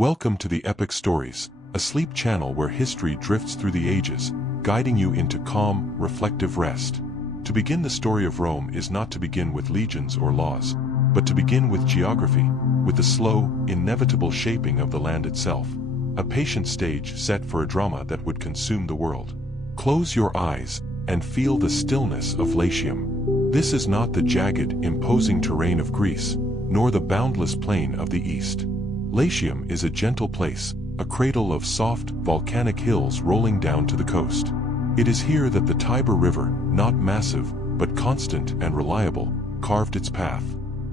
Welcome to the Epic Stories, a sleep channel where history drifts through the ages, guiding you into calm, reflective rest. To begin the story of Rome is not to begin with legions or laws, but to begin with geography, with the slow, inevitable shaping of the land itself. A patient stage set for a drama that would consume the world. Close your eyes and feel the stillness of Latium. This is not the jagged, imposing terrain of Greece, nor the boundless plain of the East. Latium is a gentle place, a cradle of soft, volcanic hills rolling down to the coast. It is here that the Tiber River, not massive, but constant and reliable, carved its path.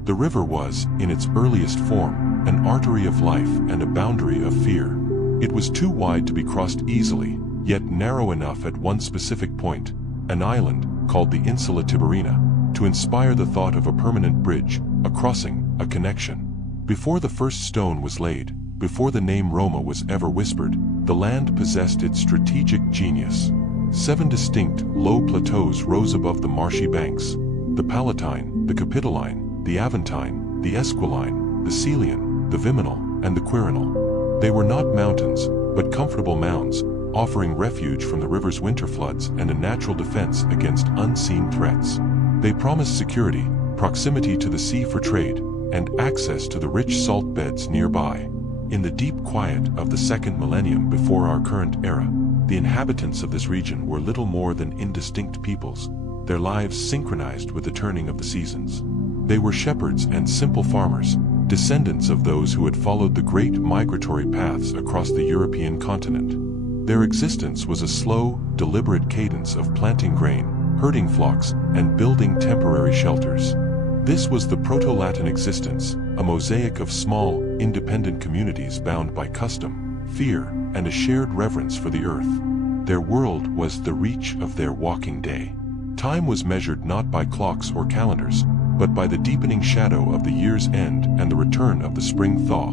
The river was, in its earliest form, an artery of life and a boundary of fear. It was too wide to be crossed easily, yet narrow enough at one specific point, an island, called the Insula Tiberina, to inspire the thought of a permanent bridge, a crossing, a connection. Before the first stone was laid, before the name Roma was ever whispered, the land possessed its strategic genius. 7 distinct, low plateaus rose above the marshy banks: the Palatine, the Capitoline, the Aventine, the Esquiline, the Celian, the Viminal, and the Quirinal. They were not mountains, but comfortable mounds, offering refuge from the river's winter floods and a natural defense against unseen threats. They promised security, proximity to the sea for trade, and access to the rich salt beds nearby. In the deep quiet of the second millennium before our current era, the inhabitants of this region were little more than indistinct peoples, their lives synchronized with the turning of the seasons. They were shepherds and simple farmers, descendants of those who had followed the great migratory paths across the European continent. Their existence was a slow, deliberate cadence of planting grain, herding flocks, and building temporary shelters. This was the Proto-Latin existence, a mosaic of small, independent communities bound by custom, fear, and a shared reverence for the earth. Their world was the reach of their walking day. Time was measured not by clocks or calendars, but by the deepening shadow of the year's end and the return of the spring thaw.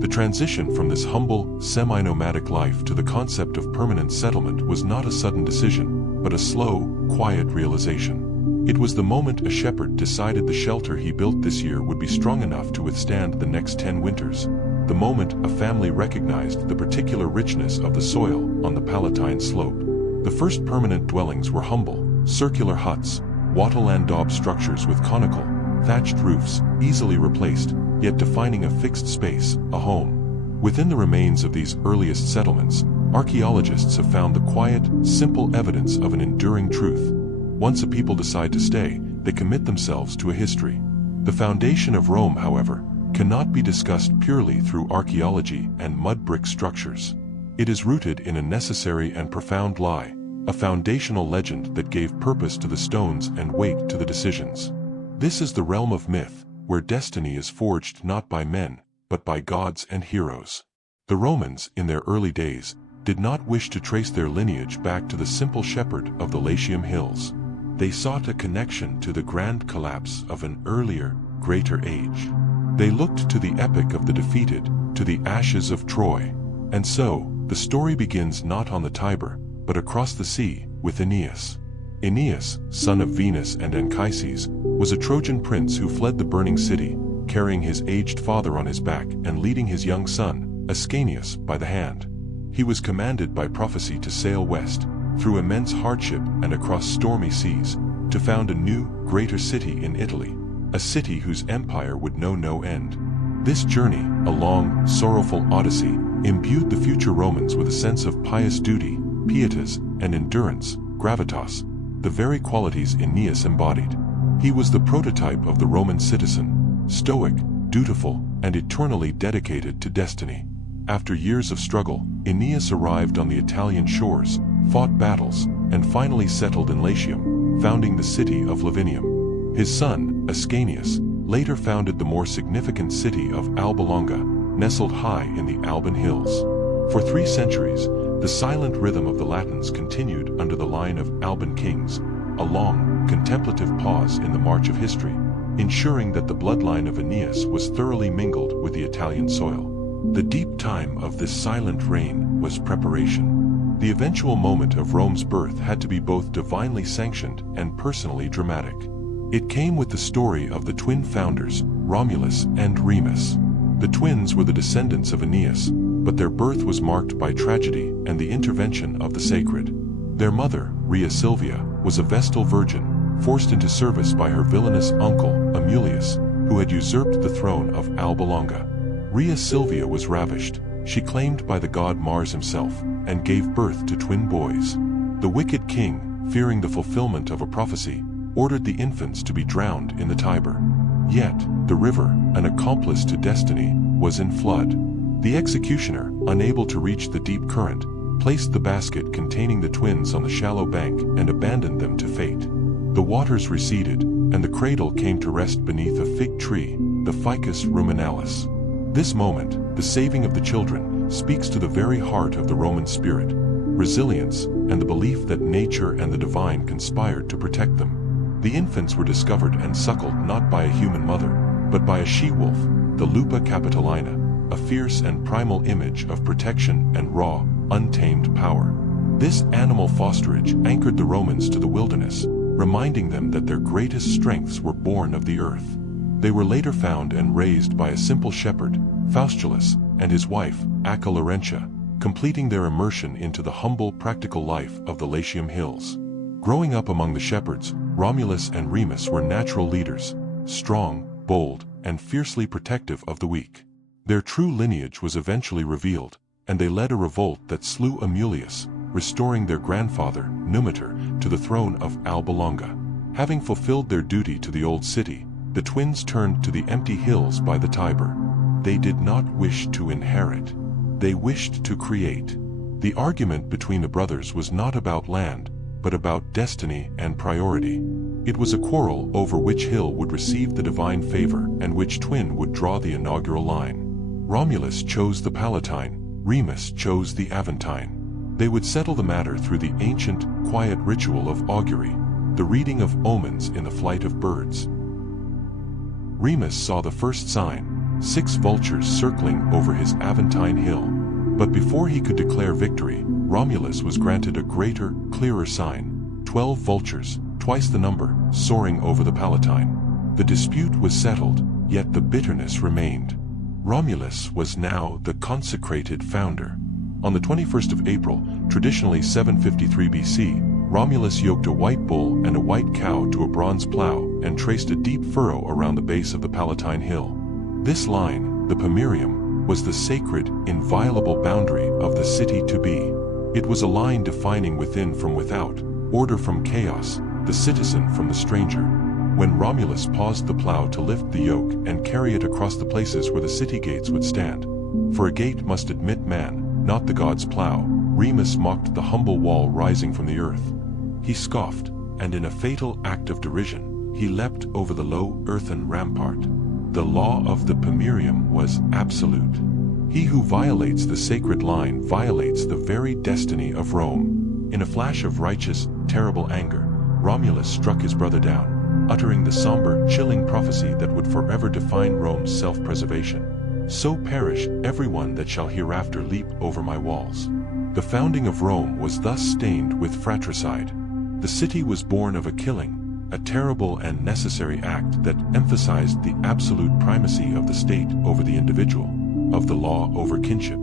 The transition from this humble, semi-nomadic life to the concept of permanent settlement was not a sudden decision, but a slow, quiet realization. It was the moment a shepherd decided the shelter he built this year would be strong enough to withstand the next 10 winters. The moment a family recognized the particular richness of the soil on the Palatine slope. The first permanent dwellings were humble, circular huts, wattle and daub structures with conical, thatched roofs, easily replaced, yet defining a fixed space, a home. Within the remains of these earliest settlements, archaeologists have found the quiet, simple evidence of an enduring truth. Once a people decide to stay, they commit themselves to a history. The foundation of Rome, however, cannot be discussed purely through archaeology and mud brick structures. It is rooted in a necessary and profound lie, a foundational legend that gave purpose to the stones and weight to the decisions. This is the realm of myth, where destiny is forged not by men, but by gods and heroes. The Romans, in their early days, did not wish to trace their lineage back to the simple shepherd of the Latium hills. They sought a connection to the grand collapse of an earlier, greater age. They looked to the epic of the defeated, to the ashes of Troy. And so, the story begins not on the Tiber, but across the sea, with Aeneas. Aeneas, son of Venus and Anchises, was a Trojan prince who fled the burning city, carrying his aged father on his back and leading his young son, Ascanius, by the hand. He was commanded by prophecy to sail west, through immense hardship and across stormy seas, to found a new, greater city in Italy, a city whose empire would know no end. This journey, a long, sorrowful odyssey, imbued the future Romans with a sense of pious duty, pietas, and endurance, gravitas, the very qualities Aeneas embodied. He was the prototype of the Roman citizen, stoic, dutiful, and eternally dedicated to destiny. After years of struggle, Aeneas arrived on the Italian shores, fought battles, and finally settled in Latium, founding the city of Lavinium. His son, Ascanius, later founded the more significant city of Alba Longa, nestled high in the Alban hills. For 3 centuries, the silent rhythm of the Latins continued under the line of Alban kings, a long, contemplative pause in the march of history, ensuring that the bloodline of Aeneas was thoroughly mingled with the Italian soil. The deep time of this silent reign was preparation. The eventual moment of Rome's birth had to be both divinely sanctioned and personally dramatic. It came with the story of the twin founders, Romulus and Remus. The twins were the descendants of Aeneas, but their birth was marked by tragedy and the intervention of the sacred. Their mother, Rhea Silvia, was a Vestal virgin, forced into service by her villainous uncle, Amulius, who had usurped the throne of Alba Longa. Rhea Silvia was ravished, she claimed by the god Mars himself, and gave birth to twin boys. The wicked king, fearing the fulfillment of a prophecy, ordered the infants to be drowned in the Tiber. Yet, the river, an accomplice to destiny, was in flood. The executioner, unable to reach the deep current, placed the basket containing the twins on the shallow bank and abandoned them to fate. The waters receded, and the cradle came to rest beneath a fig tree, the Ficus ruminalis. This moment, the saving of the children, speaks to the very heart of the Roman spirit, resilience, and the belief that nature and the divine conspired to protect them. The infants were discovered and suckled not by a human mother, but by a she-wolf, the Lupa capitolina, a fierce and primal image of protection and raw, untamed power. This animal fosterage anchored the Romans to the wilderness, reminding them that their greatest strengths were born of the earth. They were later found and raised by a simple shepherd, Faustulus, and his wife, Acca Laurentia, completing their immersion into the humble practical life of the Latium hills. Growing up among the shepherds, Romulus and Remus were natural leaders, strong, bold, and fiercely protective of the weak. Their true lineage was eventually revealed, and they led a revolt that slew Amulius, restoring their grandfather, Numitor, to the throne of Alba Longa. Having fulfilled their duty to the old city, the twins turned to the empty hills by the Tiber. They did not wish to inherit. They wished to create. The argument between the brothers was not about land, but about destiny and priority. It was a quarrel over which hill would receive the divine favor and which twin would draw the inaugural line. Romulus chose the Palatine, Remus chose the Aventine. They would settle the matter through the ancient, quiet ritual of augury, the reading of omens in the flight of birds. Remus saw the first sign, 6 vultures circling over his Aventine hill. But before he could declare victory, Romulus was granted a greater, clearer sign, 12 vultures, twice the number, soaring over the Palatine. The dispute was settled, yet the bitterness remained. Romulus was now the consecrated founder. On the 21st of April, traditionally 753 BC, Romulus yoked a white bull and a white cow to a bronze plow and traced a deep furrow around the base of the Palatine hill. This line, the Pomerium, was the sacred, inviolable boundary of the city to be. It was a line defining within from without, order from chaos, the citizen from the stranger. When Romulus paused the plow to lift the yoke and carry it across the places where the city gates would stand. For a gate must admit man, not the god's plow, Remus mocked the humble wall rising from the earth. He scoffed, and in a fatal act of derision, he leapt over the low earthen rampart. The law of the Pomerium was absolute. He who violates the sacred line violates the very destiny of Rome. In a flash of righteous, terrible anger, Romulus struck his brother down, uttering the somber, chilling prophecy that would forever define Rome's self-preservation. So perish everyone that shall hereafter leap over my walls. The founding of Rome was thus stained with fratricide. The city was born of a killing, a terrible and necessary act that emphasized the absolute primacy of the state over the individual, of the law over kinship.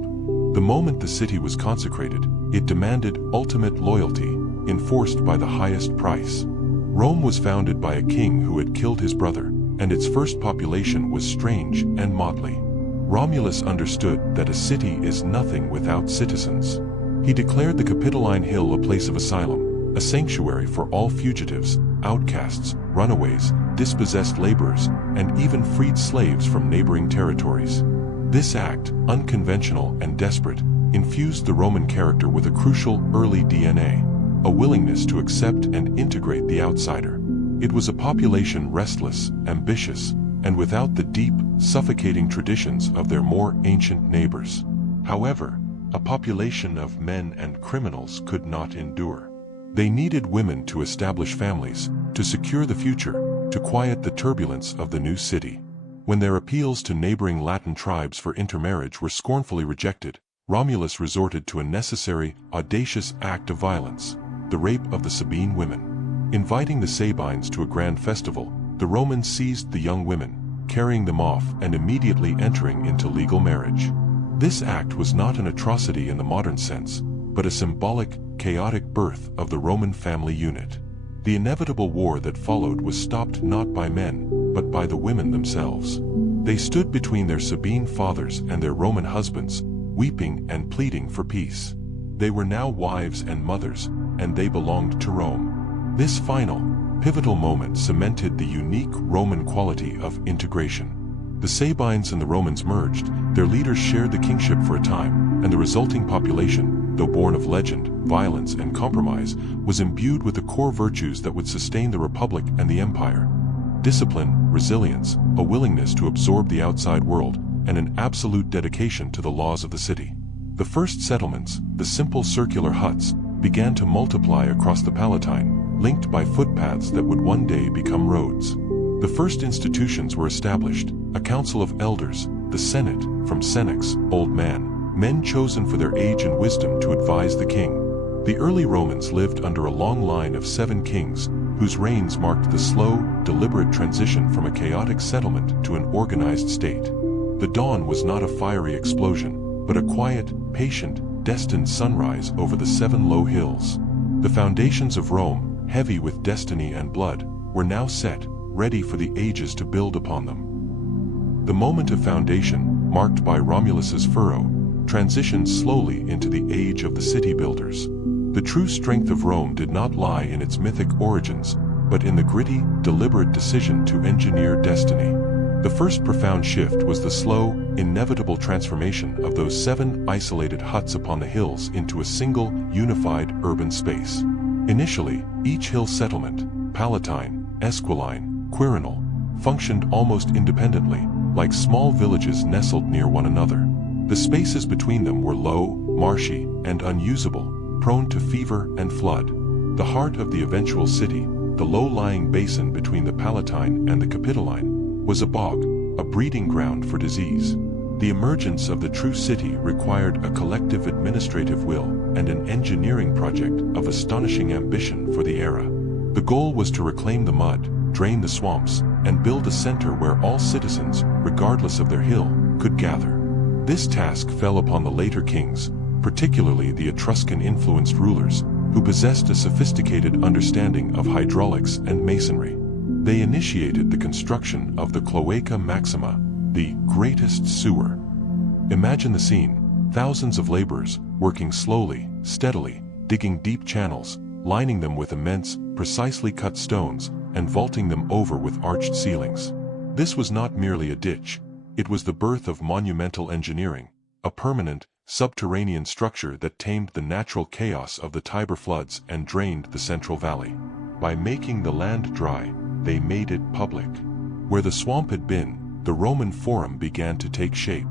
The moment the city was consecrated, it demanded ultimate loyalty, enforced by the highest price. Rome was founded by a king who had killed his brother, and its first population was strange and motley. Romulus understood that a city is nothing without citizens. He declared the Capitoline Hill a place of asylum, a sanctuary for all fugitives, outcasts, runaways, dispossessed laborers, and even freed slaves from neighboring territories. This act, unconventional and desperate, infused the Roman character with a crucial early DNA, a willingness to accept and integrate the outsider. It was a population restless, ambitious, and without the deep, suffocating traditions of their more ancient neighbors. However, a population of men and criminals could not endure. They needed women to establish families, to secure the future, to quiet the turbulence of the new city. When their appeals to neighboring Latin tribes for intermarriage were scornfully rejected, Romulus resorted to a necessary, audacious act of violence, the rape of the Sabine women. Inviting the Sabines to a grand festival, the Romans seized the young women, carrying them off and immediately entering into legal marriage. This act was not an atrocity in the modern sense, but a symbolic, chaotic birth of the Roman family unit. The inevitable war that followed was stopped not by men, but by the women themselves. They stood between their Sabine fathers and their Roman husbands, weeping and pleading for peace. They were now wives and mothers, and they belonged to Rome. This final, pivotal moment cemented the unique Roman quality of integration. The Sabines and the Romans merged, their leaders shared the kingship for a time, and the resulting population, though born of legend, violence, and compromise, was imbued with the core virtues that would sustain the Republic and the Empire. Discipline, resilience, a willingness to absorb the outside world, and an absolute dedication to the laws of the city. The first settlements, the simple circular huts, began to multiply across the Palatine, linked by footpaths that would one day become roads. The first institutions were established, a council of elders, the Senate, from senex, old man, men chosen for their age and wisdom to advise the king. The early Romans lived under a long line of 7 kings, whose reigns marked the slow, deliberate transition from a chaotic settlement to an organized state. The dawn was not a fiery explosion, but a quiet, patient, destined sunrise over the 7 low hills. The foundations of Rome, heavy with destiny and blood, were now set, ready for the ages to build upon them. The moment of foundation, marked by Romulus's furrow, transitioned slowly into the age of the city builders. The true strength of Rome did not lie in its mythic origins, but in the gritty, deliberate decision to engineer destiny. The first profound shift was the slow, inevitable transformation of those 7 isolated huts upon the hills into a single, unified urban space. Initially, each hill settlement, Palatine, Esquiline, Quirinal, functioned almost independently, like small villages nestled near one another. The spaces between them were low, marshy, and unusable, prone to fever and flood. The heart of the eventual city, the low-lying basin between the Palatine and the Capitoline, was a bog, a breeding ground for disease. The emergence of the true city required a collective administrative will and an engineering project of astonishing ambition for the era. The goal was to reclaim the mud, drain the swamps, and build a center where all citizens, regardless of their hill, could gather. This task fell upon the later kings, particularly the Etruscan-influenced rulers, who possessed a sophisticated understanding of hydraulics and masonry. They initiated the construction of the Cloaca Maxima, the greatest sewer. Imagine the scene: thousands of laborers, working slowly, steadily, digging deep channels, lining them with immense, precisely cut stones, and vaulting them over with arched ceilings. This was not merely a ditch, it was the birth of monumental engineering, a permanent, subterranean structure that tamed the natural chaos of the Tiber floods and drained the Central Valley. By making the land dry, they made it public. Where the swamp had been, the Roman Forum began to take shape.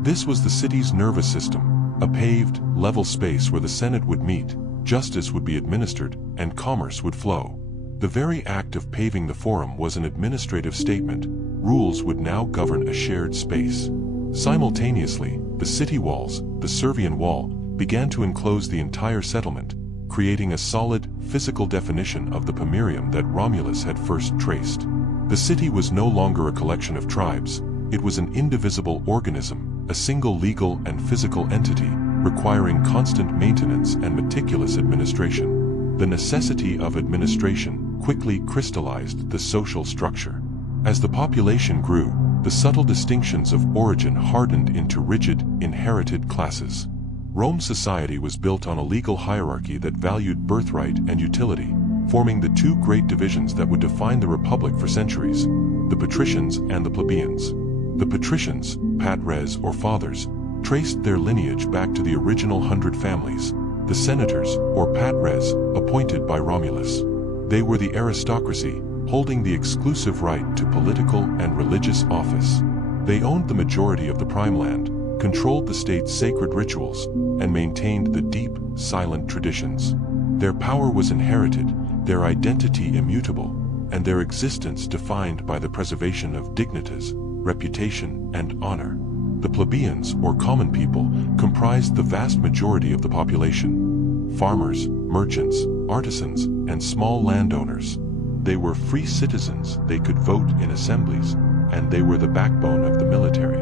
This was the city's nervous system, a paved, level space where the Senate would meet, justice would be administered, and commerce would flow. The very act of paving the Forum was an administrative statement. Rules would now govern a shared space. Simultaneously, the city walls, the Servian Wall, began to enclose the entire settlement, creating a solid, physical definition of the Pomerium that Romulus had first traced. The city was no longer a collection of tribes, it was an indivisible organism, a single legal and physical entity, requiring constant maintenance and meticulous administration. The necessity of administration quickly crystallized the social structure. As the population grew, the subtle distinctions of origin hardened into rigid, inherited classes. Rome's society was built on a legal hierarchy that valued birthright and utility, forming the 2 great divisions that would define the Republic for centuries: the patricians and the plebeians. The patricians, patres or fathers, traced their lineage back to the original 100 families. The senators, or patres, appointed by Romulus. They were the aristocracy, holding the exclusive right to political and religious office. They owned the majority of the prime land, controlled the state's sacred rituals, and maintained the deep, silent traditions. Their power was inherited, their identity immutable, and their existence defined by the preservation of dignitas, reputation, and honor. The plebeians, or common people, comprised the vast majority of the population. Farmers, merchants, artisans, and small landowners. They were free citizens, they could vote in assemblies, and they were the backbone of the military.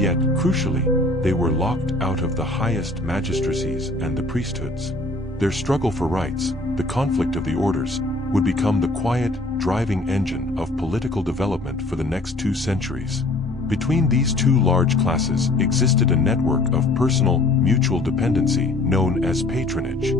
Yet, crucially, they were locked out of the highest magistracies and the priesthoods. Their struggle for rights, the conflict of the orders, would become the quiet, driving engine of political development for the next 2 centuries. Between these two large classes existed a network of personal, mutual dependency known as patronage.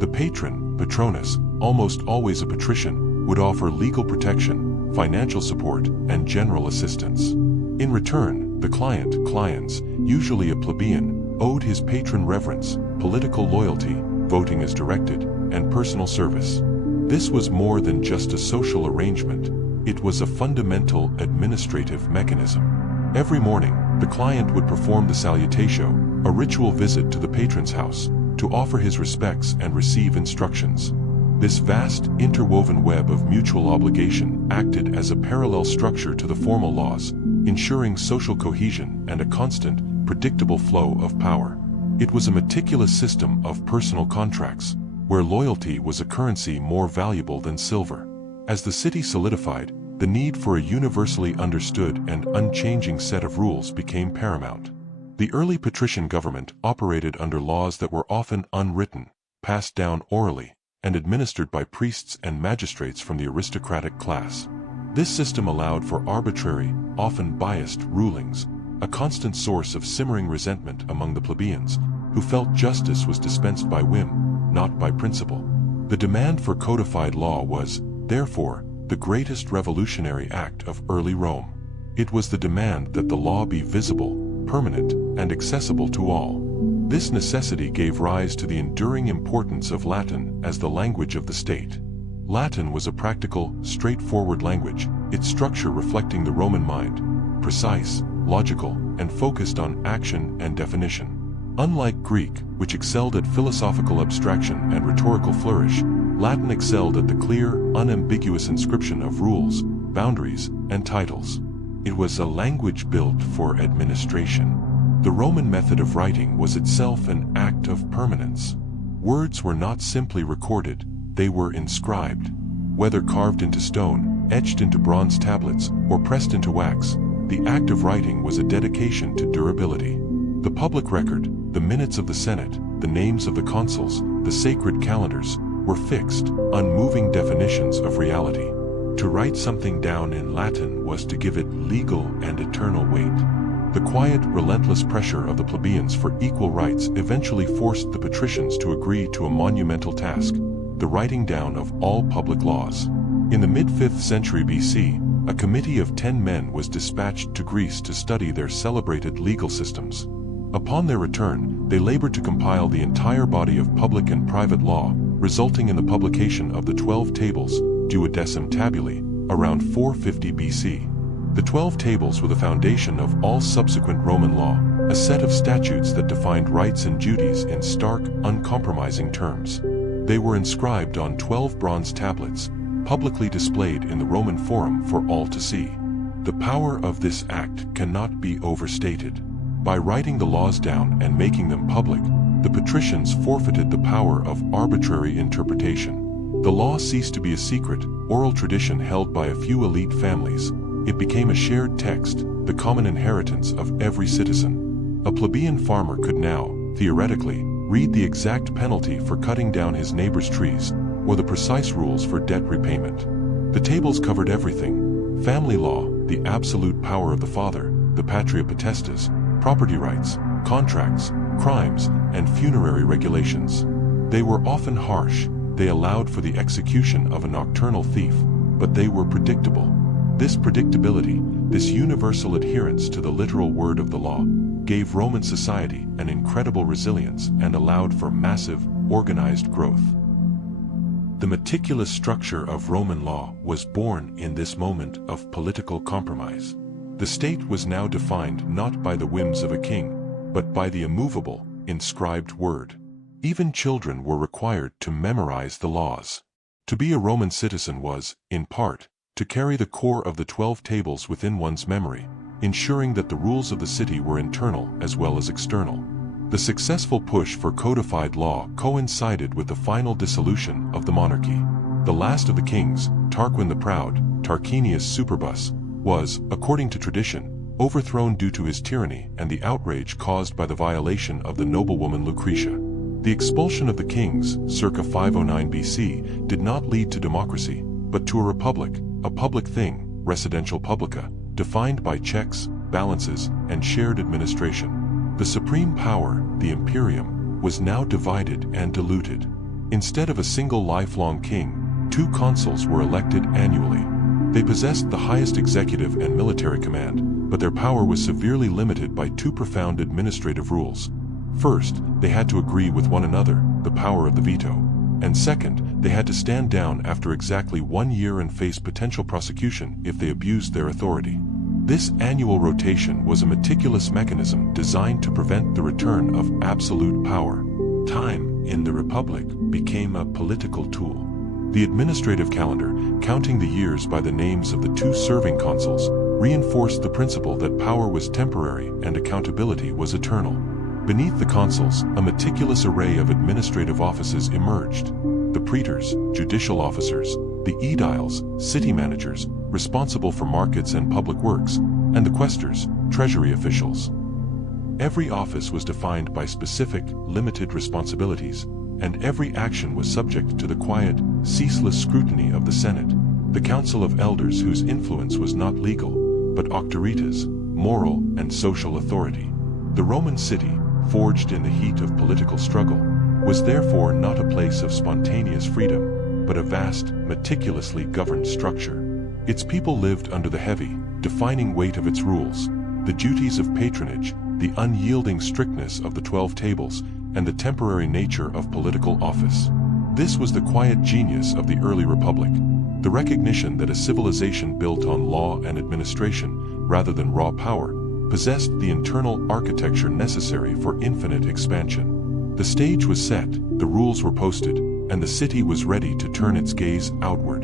The patron, patronus, almost always a patrician, would offer legal protection, financial support, and general assistance. In return, the client, cliens, usually a plebeian, owed his patron reverence, political loyalty, voting as directed, and personal service. This was more than just a social arrangement, it was a fundamental administrative mechanism. Every morning, the client would perform the salutatio, a ritual visit to the patron's house, to offer his respects and receive instructions. This vast, interwoven web of mutual obligation acted as a parallel structure to the formal laws, ensuring social cohesion and a constant, predictable flow of power. It was a meticulous system of personal contracts, where loyalty was a currency more valuable than silver. As the city solidified, the need for a universally understood and unchanging set of rules became paramount. The early patrician government operated under laws that were often unwritten, passed down orally, and administered by priests and magistrates from the aristocratic class. This system allowed for arbitrary, often biased rulings, a constant source of simmering resentment among the plebeians, who felt justice was dispensed by whim, not by principle. The demand for codified law was, therefore, the greatest revolutionary act of early Rome. It was the demand that the law be visible, permanent, and accessible to all. This necessity gave rise to the enduring importance of Latin as the language of the state. Latin was a practical, straightforward language, its structure reflecting the Roman mind, precise, logical, and focused on action and definition. Unlike Greek, which excelled at philosophical abstraction and rhetorical flourish, Latin excelled at the clear, unambiguous inscription of rules, boundaries, and titles. It was a language built for administration. The Roman method of writing was itself an act of permanence. Words were not simply recorded, they were inscribed. Whether carved into stone, etched into bronze tablets, or pressed into wax, the act of writing was a dedication to durability. The public record, the minutes of the Senate, the names of the consuls, the sacred calendars, were fixed, unmoving definitions of reality. To write something down in Latin was to give it legal and eternal weight. The quiet, relentless pressure of the plebeians for equal rights eventually forced the patricians to agree to a monumental task, the writing down of all public laws. In the mid-5th century BC, a committee of 10 men was dispatched to Greece to study their celebrated legal systems. Upon their return, they labored to compile the entire body of public and private law, resulting in the publication of the 12 Tables, Duodecim Tabulae, around 450 BC. The 12 Tables were the foundation of all subsequent Roman law, a set of statutes that defined rights and duties in stark, uncompromising terms. They were inscribed on 12 bronze tablets, publicly displayed in the Roman Forum for all to see. The power of this act cannot be overstated. By writing the laws down and making them public, the patricians forfeited the power of arbitrary interpretation. The law ceased to be a secret, oral tradition held by a few elite families. It became a shared text, the common inheritance of every citizen. A plebeian farmer could now, theoretically, read the exact penalty for cutting down his neighbor's trees, or the precise rules for debt repayment. The tables covered everything: family law, the absolute power of the father, the patria potestas, property rights, contracts, crimes, and funerary regulations. They were often harsh, they allowed for the execution of a nocturnal thief, but they were predictable. This predictability, this universal adherence to the literal word of the law, gave Roman society an incredible resilience and allowed for massive, organized growth. The meticulous structure of Roman law was born in this moment of political compromise. The state was now defined not by the whims of a king, but by the immovable, inscribed word. Even children were required to memorize the laws. To be a Roman citizen was, in part, to carry the core of the 12 Tables within one's memory, ensuring that the rules of the city were internal as well as external. The successful push for codified law coincided with the final dissolution of the monarchy. The last of the kings, Tarquin the Proud, Tarquinius Superbus, was, according to tradition, overthrown due to his tyranny and the outrage caused by the violation of the noblewoman Lucretia. The expulsion of the kings, circa 509 BC, did not lead to democracy, but to a public thing, residential publica, defined by checks, balances, and shared administration. The supreme power, the imperium, was now divided and diluted. Instead of a single lifelong king, 2 consuls were elected annually. They possessed the highest executive and military command, but their power was severely limited by 2 profound administrative rules. First, they had to agree with one another, the power of the veto. And second, they had to stand down after exactly 1 year and face potential prosecution if they abused their authority. This annual rotation was a meticulous mechanism designed to prevent the return of absolute power. Time, in the Republic, became a political tool. The administrative calendar, counting the years by the names of the 2 serving consuls, reinforced the principle that power was temporary and accountability was eternal. Beneath the consuls, a meticulous array of administrative offices emerged. The praetors, judicial officers, the aediles, city managers, responsible for markets and public works, and the quaestors, treasury officials. Every office was defined by specific, limited responsibilities, and every action was subject to the quiet, ceaseless scrutiny of the Senate, the council of elders whose influence was not legal, but auctoritas, moral and social authority. The Roman city, forged in the heat of political struggle, was therefore not a place of spontaneous freedom, but a vast, meticulously governed structure. Its people lived under the heavy, defining weight of its rules, the duties of patronage, the unyielding strictness of the 12 tables, and the temporary nature of political office. This was the quiet genius of the early republic, the recognition that a civilization built on law and administration, rather than raw power, possessed the internal architecture necessary for infinite expansion. The stage was set, the rules were posted, and the city was ready to turn its gaze outward.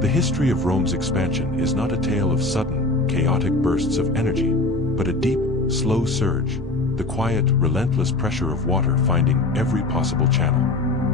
The history of Rome's expansion is not a tale of sudden, chaotic bursts of energy, but a deep, slow surge, the quiet, relentless pressure of water finding every possible channel.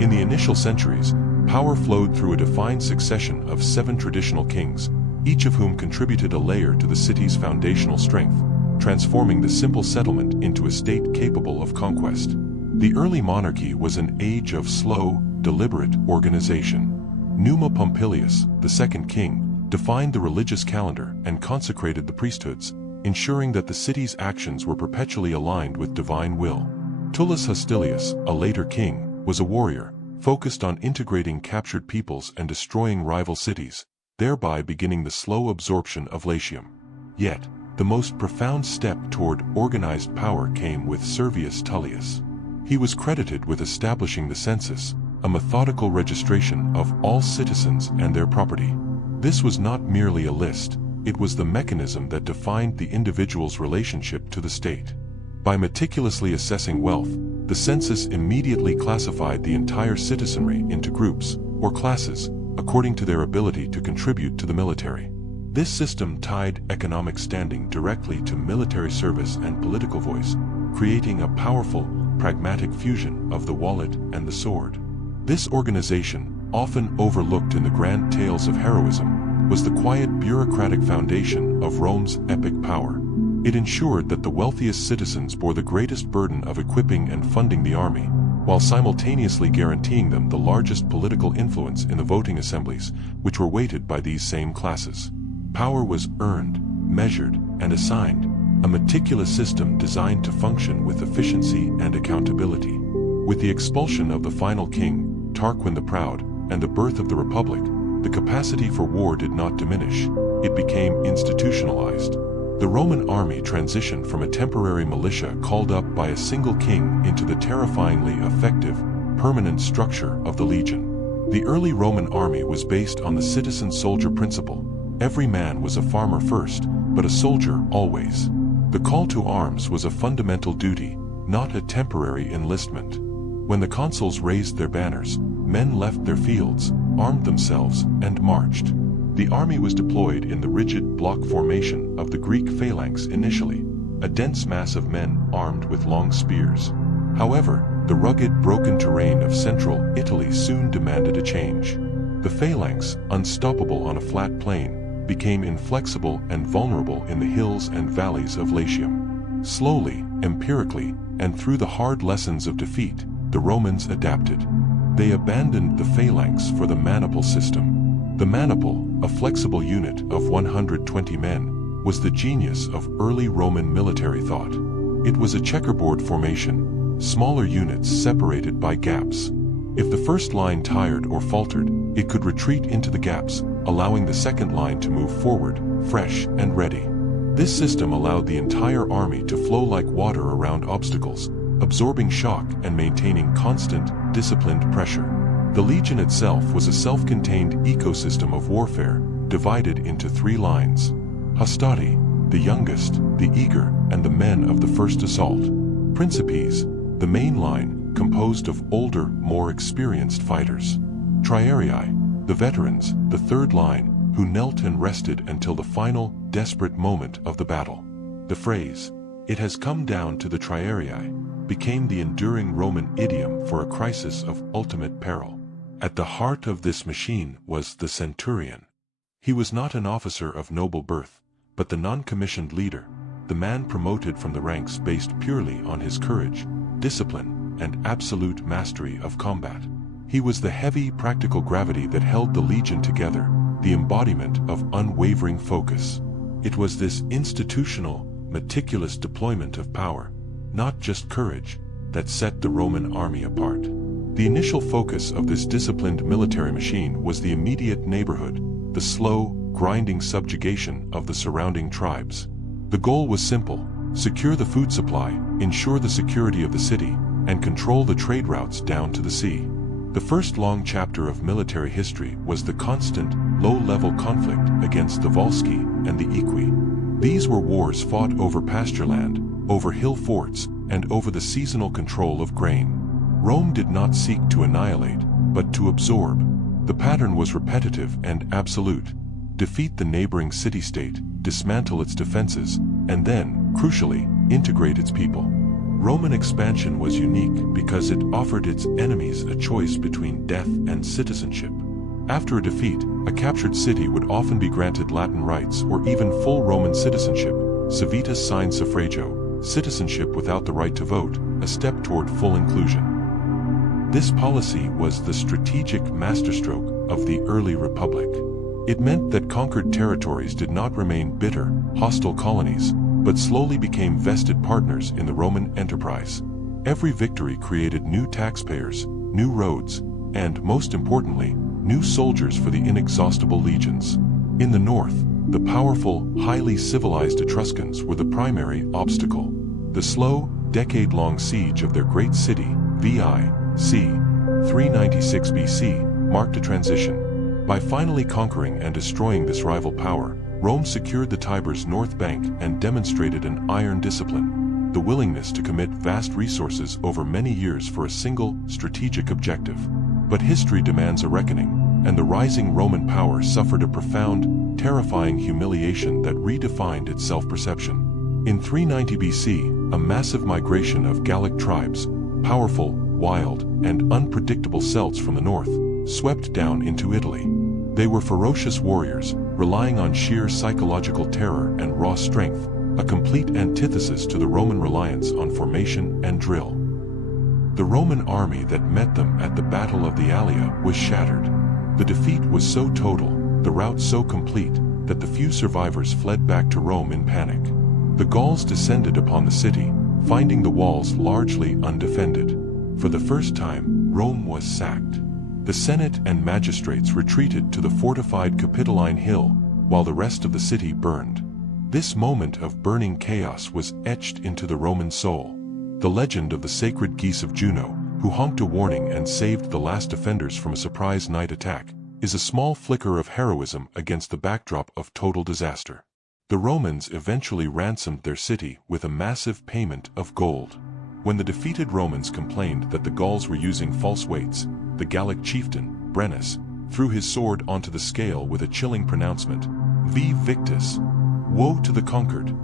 In the initial centuries, power flowed through a defined succession of 7 traditional kings, each of whom contributed a layer to the city's foundational strength, transforming the simple settlement into a state capable of conquest. The early monarchy was an age of slow, deliberate organization. Numa Pompilius, the second king, defined the religious calendar and consecrated the priesthoods, ensuring that the city's actions were perpetually aligned with divine will. Tullus Hostilius, a later king, was a warrior, focused on integrating captured peoples and destroying rival cities, thereby beginning the slow absorption of Latium. Yet, the most profound step toward organized power came with Servius Tullius. He was credited with establishing the census, a methodical registration of all citizens and their property. This was not merely a list, it was the mechanism that defined the individual's relationship to the state. By meticulously assessing wealth, the census immediately classified the entire citizenry into groups, or classes, according to their ability to contribute to the military. This system tied economic standing directly to military service and political voice, creating a powerful, pragmatic fusion of the wallet and the sword. This organization, often overlooked in the grand tales of heroism, was the quiet bureaucratic foundation of Rome's epic power. It ensured that the wealthiest citizens bore the greatest burden of equipping and funding the army, while simultaneously guaranteeing them the largest political influence in the voting assemblies, which were weighted by these same classes. Power was earned, measured, and assigned, a meticulous system designed to function with efficiency and accountability. With the expulsion of the final king, Tarquin the Proud, and the birth of the Republic, the capacity for war did not diminish, it became institutionalized. The Roman army transitioned from a temporary militia called up by a single king into the terrifyingly effective, permanent structure of the legion. The early Roman army was based on the citizen-soldier principle. Every man was a farmer first, but a soldier always. The call to arms was a fundamental duty, not a temporary enlistment. When the consuls raised their banners, men left their fields, armed themselves, and marched. The army was deployed in the rigid block formation of the Greek phalanx initially, a dense mass of men armed with long spears. However, the rugged, broken terrain of central Italy soon demanded a change. The phalanx, unstoppable on a flat plain, became inflexible and vulnerable in the hills and valleys of Latium. Slowly, empirically, and through the hard lessons of defeat, the Romans adapted. They abandoned the phalanx for the maniple system. The maniple, a flexible unit of 120 men, was the genius of early Roman military thought. It was a checkerboard formation, smaller units separated by gaps. If the first line tired or faltered, it could retreat into the gaps, allowing the second line to move forward, fresh and ready. This system allowed the entire army to flow like water around obstacles, absorbing shock and maintaining constant, disciplined pressure. The legion itself was a self-contained ecosystem of warfare, divided into 3 lines. Hastati, the youngest, the eager, and the men of the first assault. Principes, the main line, composed of older, more experienced fighters. Triarii, the veterans, the third line, who knelt and rested until the final, desperate moment of the battle. The phrase, "It has come down to the Triarii," became the enduring Roman idiom for a crisis of ultimate peril. At the heart of this machine was the centurion. He was not an officer of noble birth, but the non-commissioned leader, the man promoted from the ranks based purely on his courage, discipline, and absolute mastery of combat. He was the heavy, practical gravity that held the legion together, the embodiment of unwavering focus. It was this institutional, meticulous deployment of power, not just courage, that set the Roman army apart. The initial focus of this disciplined military machine was the immediate neighborhood, the slow, grinding subjugation of the surrounding tribes. The goal was simple: secure the food supply, ensure the security of the city, and control the trade routes down to the sea. The first long chapter of military history was the constant, low-level conflict against the Volsci and the Equi. These were wars fought over pastureland, over hill forts, and over the seasonal control of grain. Rome did not seek to annihilate, but to absorb. The pattern was repetitive and absolute. Defeat the neighboring city-state, dismantle its defenses, and then, crucially, integrate its people. Roman expansion was unique because it offered its enemies a choice between death and citizenship. After a defeat, a captured city would often be granted Latin rights or even full Roman citizenship, civitas sine suffragio, citizenship without the right to vote, a step toward full inclusion. This policy was the strategic masterstroke of the early republic. It meant that conquered territories did not remain bitter, hostile colonies, but slowly became vested partners in the Roman enterprise. Every victory created new taxpayers, new roads, and, most importantly, new soldiers for the inexhaustible legions. In the north, the powerful, highly civilized Etruscans were the primary obstacle. The slow, decade-long siege of their great city, c. 396 BC, marked a transition. By finally conquering and destroying this rival power, Rome secured the Tiber's north bank and demonstrated an iron discipline, the willingness to commit vast resources over many years for a single, strategic objective. But history demands a reckoning, and the rising Roman power suffered a profound, terrifying humiliation that redefined its self-perception. In 390 BC, a massive migration of Gallic tribes, powerful, wild, and unpredictable Celts from the north, swept down into Italy. They were ferocious warriors, relying on sheer psychological terror and raw strength, a complete antithesis to the Roman reliance on formation and drill. The Roman army that met them at the Battle of the Allia was shattered. The defeat was so total, the rout so complete, that the few survivors fled back to Rome in panic. The Gauls descended upon the city, finding the walls largely undefended. For the first time, Rome was sacked. The Senate and magistrates retreated to the fortified Capitoline Hill, while the rest of the city burned. This moment of burning chaos was etched into the Roman soul. The legend of the sacred geese of Juno, who honked a warning and saved the last defenders from a surprise night attack, is a small flicker of heroism against the backdrop of total disaster. The Romans eventually ransomed their city with a massive payment of gold. When the defeated Romans complained that the Gauls were using false weights, the Gallic chieftain, Brennus, threw his sword onto the scale with a chilling pronouncement, "Vi victis," woe to the conquered.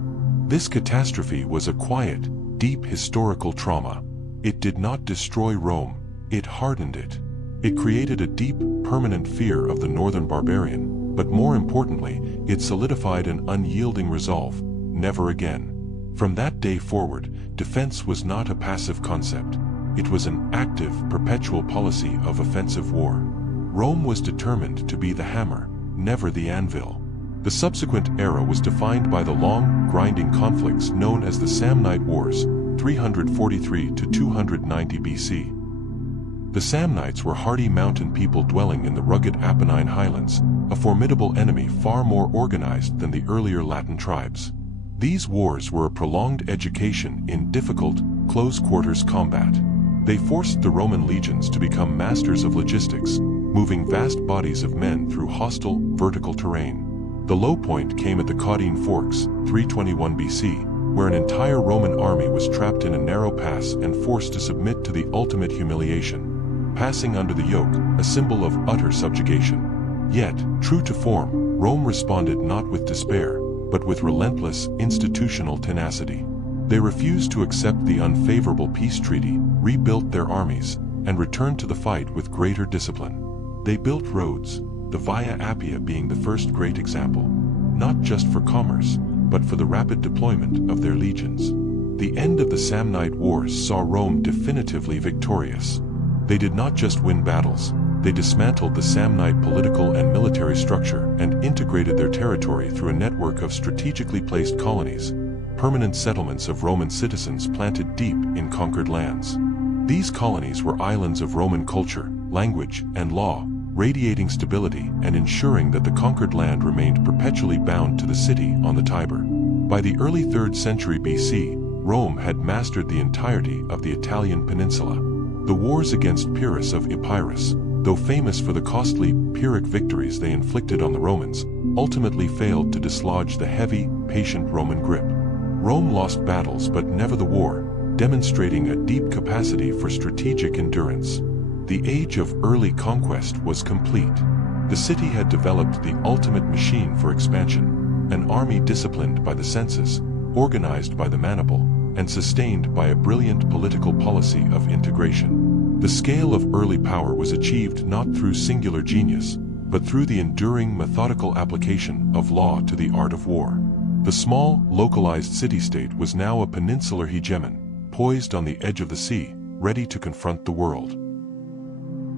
This catastrophe was a quiet, deep historical trauma. It did not destroy Rome, it hardened it. It created a deep, permanent fear of the northern barbarian, but more importantly, it solidified an unyielding resolve: never again. From that day forward, defense was not a passive concept. It was an active, perpetual policy of offensive war. Rome was determined to be the hammer, never the anvil. The subsequent era was defined by the long, grinding conflicts known as the Samnite Wars, 343 to 290 BC. The Samnites were hardy mountain people dwelling in the rugged Apennine highlands, a formidable enemy far more organized than the earlier Latin tribes. These wars were a prolonged education in difficult, close-quarters combat. They forced the Roman legions to become masters of logistics, moving vast bodies of men through hostile, vertical terrain. The low point came at the Caudine Forks, 321 BC, where an entire Roman army was trapped in a narrow pass and forced to submit to the ultimate humiliation, passing under the yoke, a symbol of utter subjugation. Yet, true to form, Rome responded not with despair, but with relentless, institutional tenacity. They refused to accept the unfavorable peace treaty, rebuilt their armies, and returned to the fight with greater discipline. They built roads, the Via Appia being the first great example, not just for commerce, but for the rapid deployment of their legions. The end of the Samnite Wars saw Rome definitively victorious. They did not just win battles, they dismantled the Samnite political and military structure and integrated their territory through a network of strategically placed colonies, permanent settlements of Roman citizens planted deep in conquered lands. These colonies were islands of Roman culture, language, and law, radiating stability and ensuring that the conquered land remained perpetually bound to the city on the Tiber. By the early 3rd century BC, Rome had mastered the entirety of the Italian peninsula. The wars against Pyrrhus of Epirus, though famous for the costly Pyrrhic victories they inflicted on the Romans, ultimately failed to dislodge the heavy, patient Roman grip. Rome lost battles but never the war, demonstrating a deep capacity for strategic endurance. The age of early conquest was complete. The city had developed the ultimate machine for expansion, an army disciplined by the census, organized by the maniple, and sustained by a brilliant political policy of integration. The scale of early power was achieved not through singular genius, but through the enduring methodical application of law to the art of war. The small, localized city-state was now a peninsular hegemon, poised on the edge of the sea, ready to confront the world.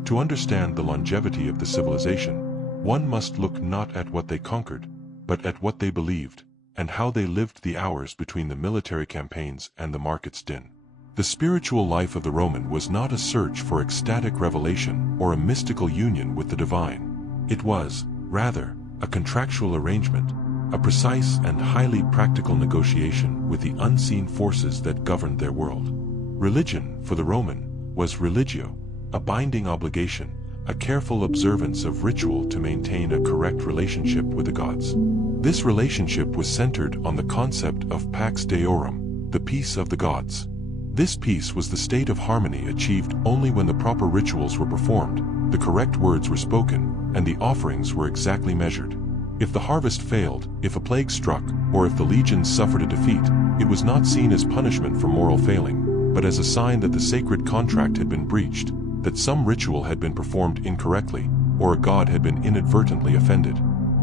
To understand the longevity of the civilization, one must look not at what they conquered, but at what they believed, and how they lived the hours between the military campaigns and the market's din. The spiritual life of the Roman was not a search for ecstatic revelation or a mystical union with the divine. It was, rather, a contractual arrangement, a precise and highly practical negotiation with the unseen forces that governed their world. Religion, for the Roman, was religio, a binding obligation, a careful observance of ritual to maintain a correct relationship with the gods. This relationship was centered on the concept of pax deorum, the peace of the gods. This peace was the state of harmony achieved only when the proper rituals were performed, the correct words were spoken, and the offerings were exactly measured. If the harvest failed, if a plague struck, or if the legions suffered a defeat, it was not seen as punishment for moral failing, but as a sign that the sacred contract had been breached, that some ritual had been performed incorrectly, or a god had been inadvertently offended.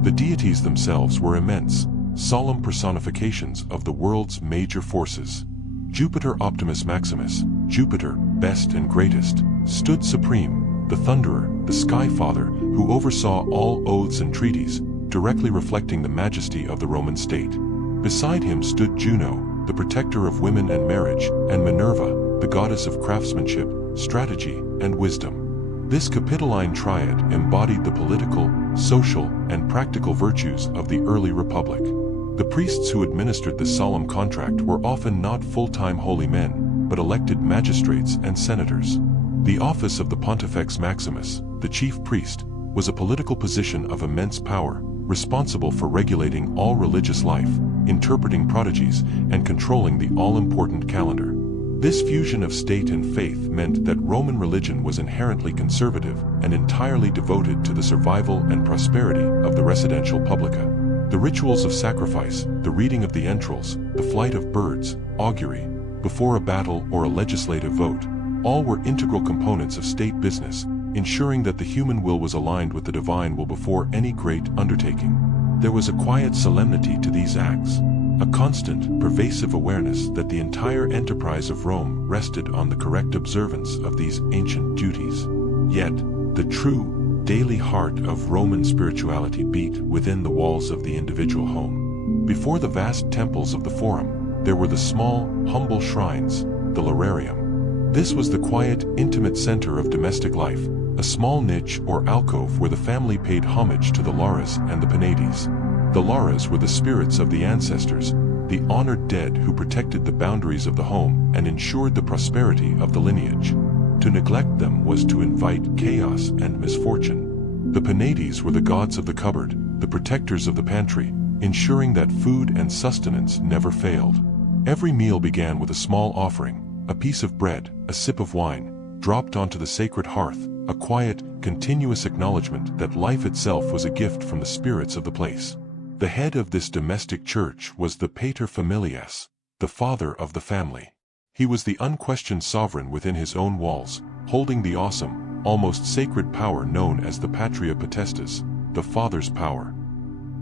The deities themselves were immense, solemn personifications of the world's major forces. Jupiter Optimus Maximus, Jupiter, best and greatest, stood supreme, the thunderer, the sky father, who oversaw all oaths and treaties, directly reflecting the majesty of the Roman state. Beside him stood Juno, the protector of women and marriage, and Minerva, the goddess of craftsmanship, strategy, and wisdom. This Capitoline triad embodied the political, social, and practical virtues of the early republic. The priests who administered this solemn contract were often not full-time holy men, but elected magistrates and senators. The office of the Pontifex Maximus, the chief priest, was a political position of immense power, responsible for regulating all religious life, interpreting prodigies, and controlling the all-important calendar. This fusion of state and faith meant that Roman religion was inherently conservative and entirely devoted to the survival and prosperity of the residential publica. The rituals of sacrifice, the reading of the entrails, the flight of birds, augury, before a battle or a legislative vote, all were integral components of state business, ensuring that the human will was aligned with the divine will before any great undertaking. There was a quiet solemnity to these acts, a constant, pervasive awareness that the entire enterprise of Rome rested on the correct observance of these ancient duties. Yet, the true, daily heart of Roman spirituality beat within the walls of the individual home. Before the vast temples of the Forum, there were the small, humble shrines, the Lararium. This was the quiet, intimate center of domestic life, a small niche or alcove where the family paid homage to the Lares and the Penates. The Lares were the spirits of the ancestors, the honored dead who protected the boundaries of the home and ensured the prosperity of the lineage. To neglect them was to invite chaos and misfortune. The Penates were the gods of the cupboard, the protectors of the pantry, ensuring that food and sustenance never failed. Every meal began with a small offering, a piece of bread, a sip of wine, dropped onto the sacred hearth, a quiet, continuous acknowledgement that life itself was a gift from the spirits of the place. The head of this domestic church was the pater familias, the father of the family. He was the unquestioned sovereign within his own walls, holding the awesome, almost sacred power known as the patria potestas, the father's power.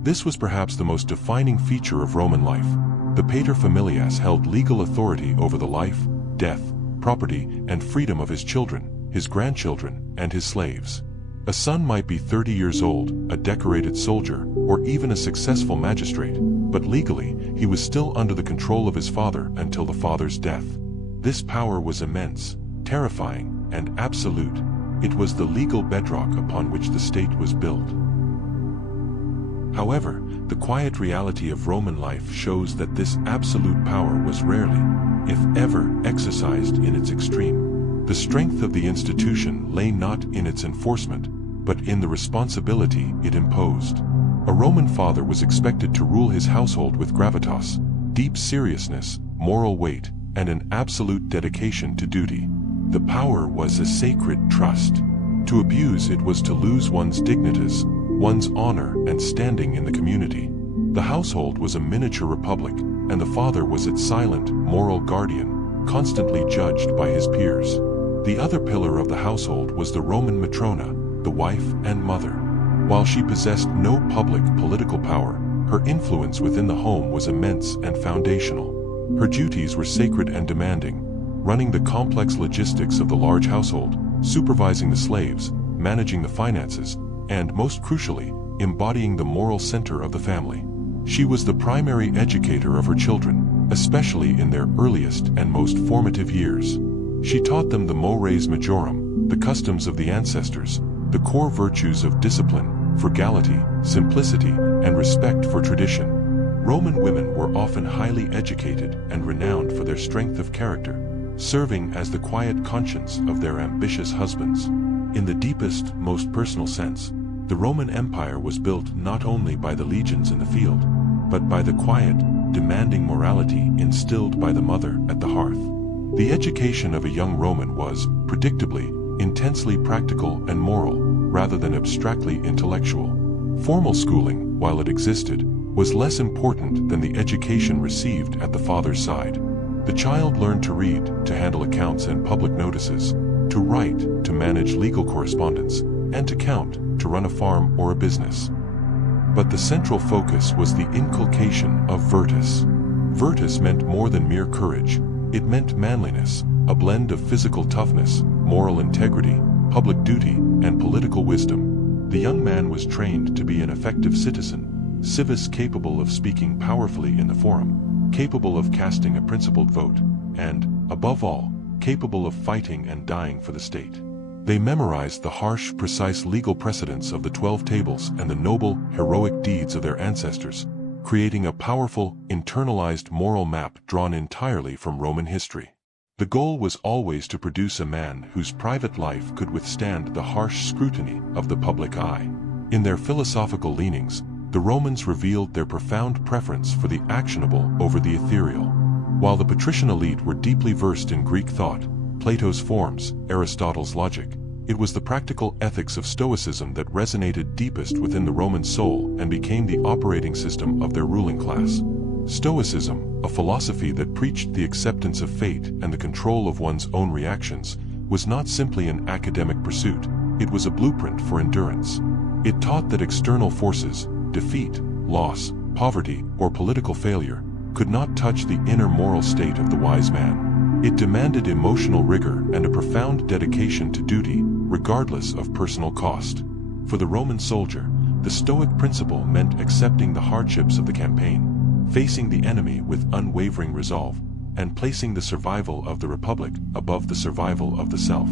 This was perhaps the most defining feature of Roman life. The pater familias held legal authority over the life, death, property, and freedom of his children, his grandchildren, and his slaves. A son might be 30 years old, a decorated soldier, or even a successful magistrate, but legally, he was still under the control of his father until the father's death. This power was immense, terrifying, and absolute. It was the legal bedrock upon which the state was built. However, the quiet reality of Roman life shows that this absolute power was rarely, if ever, exercised in its extreme. The strength of the institution lay not in its enforcement, but in the responsibility it imposed. A Roman father was expected to rule his household with gravitas, deep seriousness, moral weight, and an absolute dedication to duty. The power was a sacred trust. To abuse it was to lose one's dignitas, one's honor and standing in the community. The household was a miniature republic, and the father was its silent, moral guardian, constantly judged by his peers. The other pillar of the household was the Roman matrona, the wife and mother. While she possessed no public political power, her influence within the home was immense and foundational. Her duties were sacred and demanding, running the complex logistics of the large household, supervising the slaves, managing the finances, and most crucially, embodying the moral center of the family. She was the primary educator of her children, especially in their earliest and most formative years. She taught them the mores majorum, the customs of the ancestors, the core virtues of discipline, frugality, simplicity, and respect for tradition. Roman women were often highly educated and renowned for their strength of character, serving as the quiet conscience of their ambitious husbands. In the deepest, most personal sense, the Roman Empire was built not only by the legions in the field, but by the quiet, demanding morality instilled by the mother at the hearth. The education of a young Roman was, predictably, intensely practical and moral, rather than abstractly intellectual. Formal schooling, while it existed, was less important than the education received at the father's side. The child learned to read, to handle accounts and public notices, to write, to manage legal correspondence, and to count, to run a farm or a business. But the central focus was the inculcation of virtus. Virtus meant more than mere courage. It meant manliness, a blend of physical toughness, moral integrity, public duty, and political wisdom. The young man was trained to be an effective citizen, civis capable of speaking powerfully in the forum, capable of casting a principled vote, and, above all, capable of fighting and dying for the state. They memorized the harsh, precise legal precedents of the 12 tables and the noble, heroic deeds of their ancestors, creating a powerful, internalized moral map drawn entirely from Roman history. The goal was always to produce a man whose private life could withstand the harsh scrutiny of the public eye. In their philosophical leanings, the Romans revealed their profound preference for the actionable over the ethereal. While the patrician elite were deeply versed in Greek thought, Plato's forms, Aristotle's logic, it was the practical ethics of Stoicism that resonated deepest within the Roman soul and became the operating system of their ruling class. Stoicism, a philosophy that preached the acceptance of fate and the control of one's own reactions, was not simply an academic pursuit. it was a blueprint for endurance. It taught that external forces, defeat, loss, poverty, or political failure, could not touch the inner moral state of the wise man. It demanded emotional rigor and a profound dedication to duty, regardless of personal cost. For the Roman soldier, the Stoic principle meant accepting the hardships of the campaign, facing the enemy with unwavering resolve, and placing the survival of the republic above the survival of the self.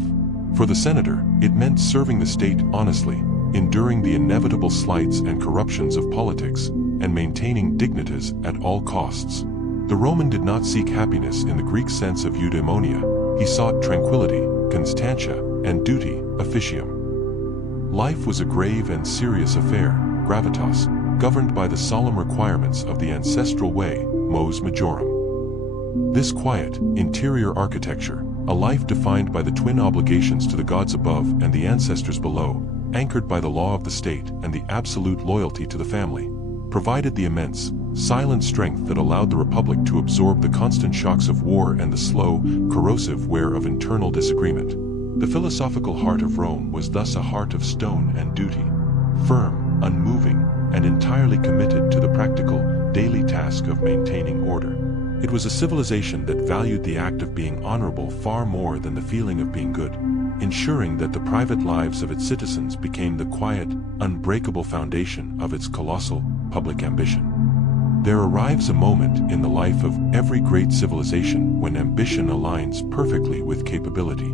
For the senator, it meant serving the state honestly, enduring the inevitable slights and corruptions of politics, and maintaining dignitas at all costs. The Roman did not seek happiness in the Greek sense of eudaimonia. He sought tranquility, constantia, and duty, officium. Life was a grave and serious affair, gravitas, governed by the solemn requirements of the ancestral way, mos majorum. This quiet, interior architecture, a life defined by the twin obligations to the gods above and the ancestors below, anchored by the law of the state and the absolute loyalty to the family, provided the immense, silent strength that allowed the republic to absorb the constant shocks of war and the slow, corrosive wear of internal disagreement. The philosophical heart of Rome was thus a heart of stone and duty, firm, unmoving, and entirely committed to the practical, daily task of maintaining order. It was a civilization that valued the act of being honorable far more than the feeling of being good, ensuring that the private lives of its citizens became the quiet, unbreakable foundation of its colossal, public ambition. There arrives a moment in the life of every great civilization when ambition aligns perfectly with capability.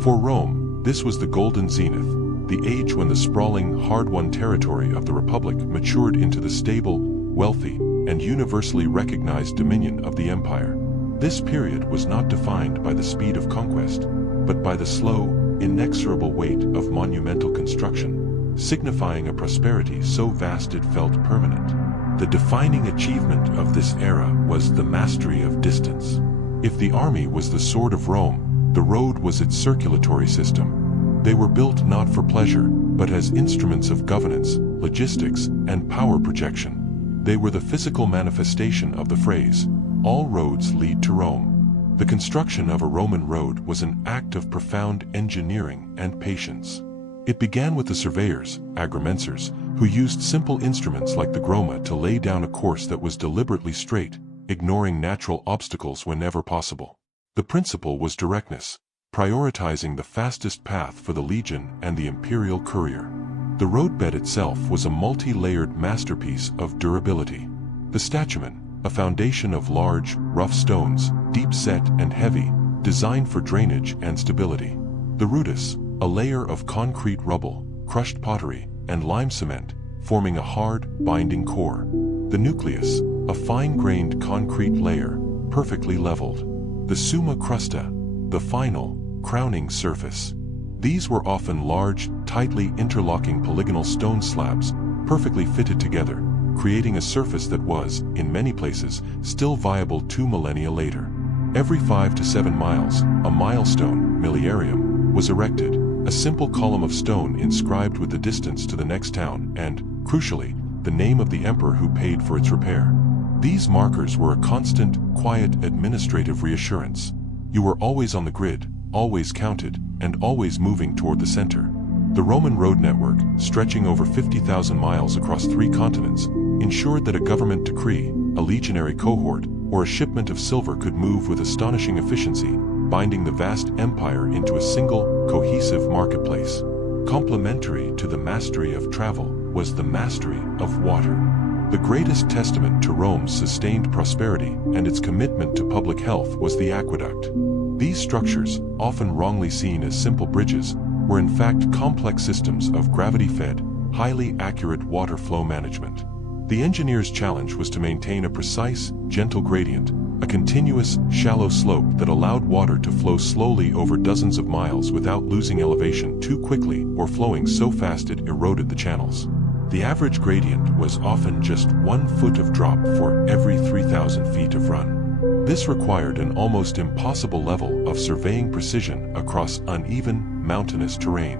For Rome, this was the golden zenith, the age when the sprawling, hard-won territory of the Republic matured into the stable, wealthy, and universally recognized dominion of the empire. This period was not defined by the speed of conquest, but by the slow, inexorable weight of monumental construction, signifying a prosperity so vast it felt permanent. The defining achievement of this era was the mastery of distance. If the army was the sword of Rome, the road was its circulatory system. They were built not for pleasure, but as instruments of governance, logistics, and power projection. They were the physical manifestation of the phrase, "All roads lead to Rome." The construction of a Roman road was an act of profound engineering and patience. It began with the surveyors, agrimensors, who used simple instruments like the groma to lay down a course that was deliberately straight, ignoring natural obstacles whenever possible. The principle was directness, prioritizing the fastest path for the legion and the imperial courier. The roadbed itself was a multi-layered masterpiece of durability. The statumen, a foundation of large, rough stones, deep-set and heavy, designed for drainage and stability. The rudis, a layer of concrete rubble, crushed pottery, and lime cement, forming a hard, binding core. The nucleus, a fine-grained concrete layer, perfectly leveled. The summa crusta, the final, crowning surface. These were often large, tightly interlocking polygonal stone slabs, perfectly fitted together, creating a surface that was, in many places, still viable 2 millennia later. Every 5 to 7 miles, a milestone, miliarium, was erected, a simple column of stone inscribed with the distance to the next town and, crucially, the name of the emperor who paid for its repair. These markers were a constant, quiet administrative reassurance. You were always on the grid, always counted, and always moving toward the center. The Roman road network, stretching over 50,000 miles across 3 continents, ensured that a government decree, a legionary cohort, or a shipment of silver could move with astonishing efficiency, binding the vast empire into a single, cohesive marketplace. Complementary to the mastery of travel was the mastery of water. The greatest testament to Rome's sustained prosperity and its commitment to public health was the aqueduct. These structures, often wrongly seen as simple bridges, were in fact complex systems of gravity-fed, highly accurate water flow management. The engineer's challenge was to maintain a precise, gentle gradient, a continuous, shallow slope that allowed water to flow slowly over dozens of miles without losing elevation too quickly or flowing so fast it eroded the channels. The average gradient was often just 1 foot of drop for every 3,000 feet of run. This required an almost impossible level of surveying precision across uneven, mountainous terrain.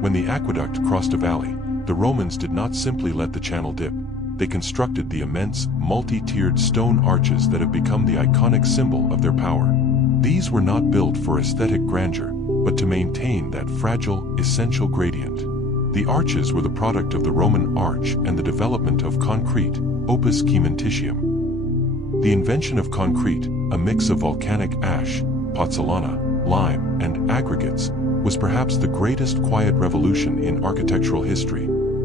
When the aqueduct crossed a valley, the Romans did not simply let the channel dip. They constructed the immense, multi-tiered stone arches that have become the iconic symbol of their power. These were not built for aesthetic grandeur, but to maintain that fragile, essential gradient. The arches were the product of the Roman arch and the development of concrete, opus cementitium. The invention of concrete, a mix of volcanic ash, pozzolana, lime, and aggregates, was perhaps the greatest quiet revolution in architectural history.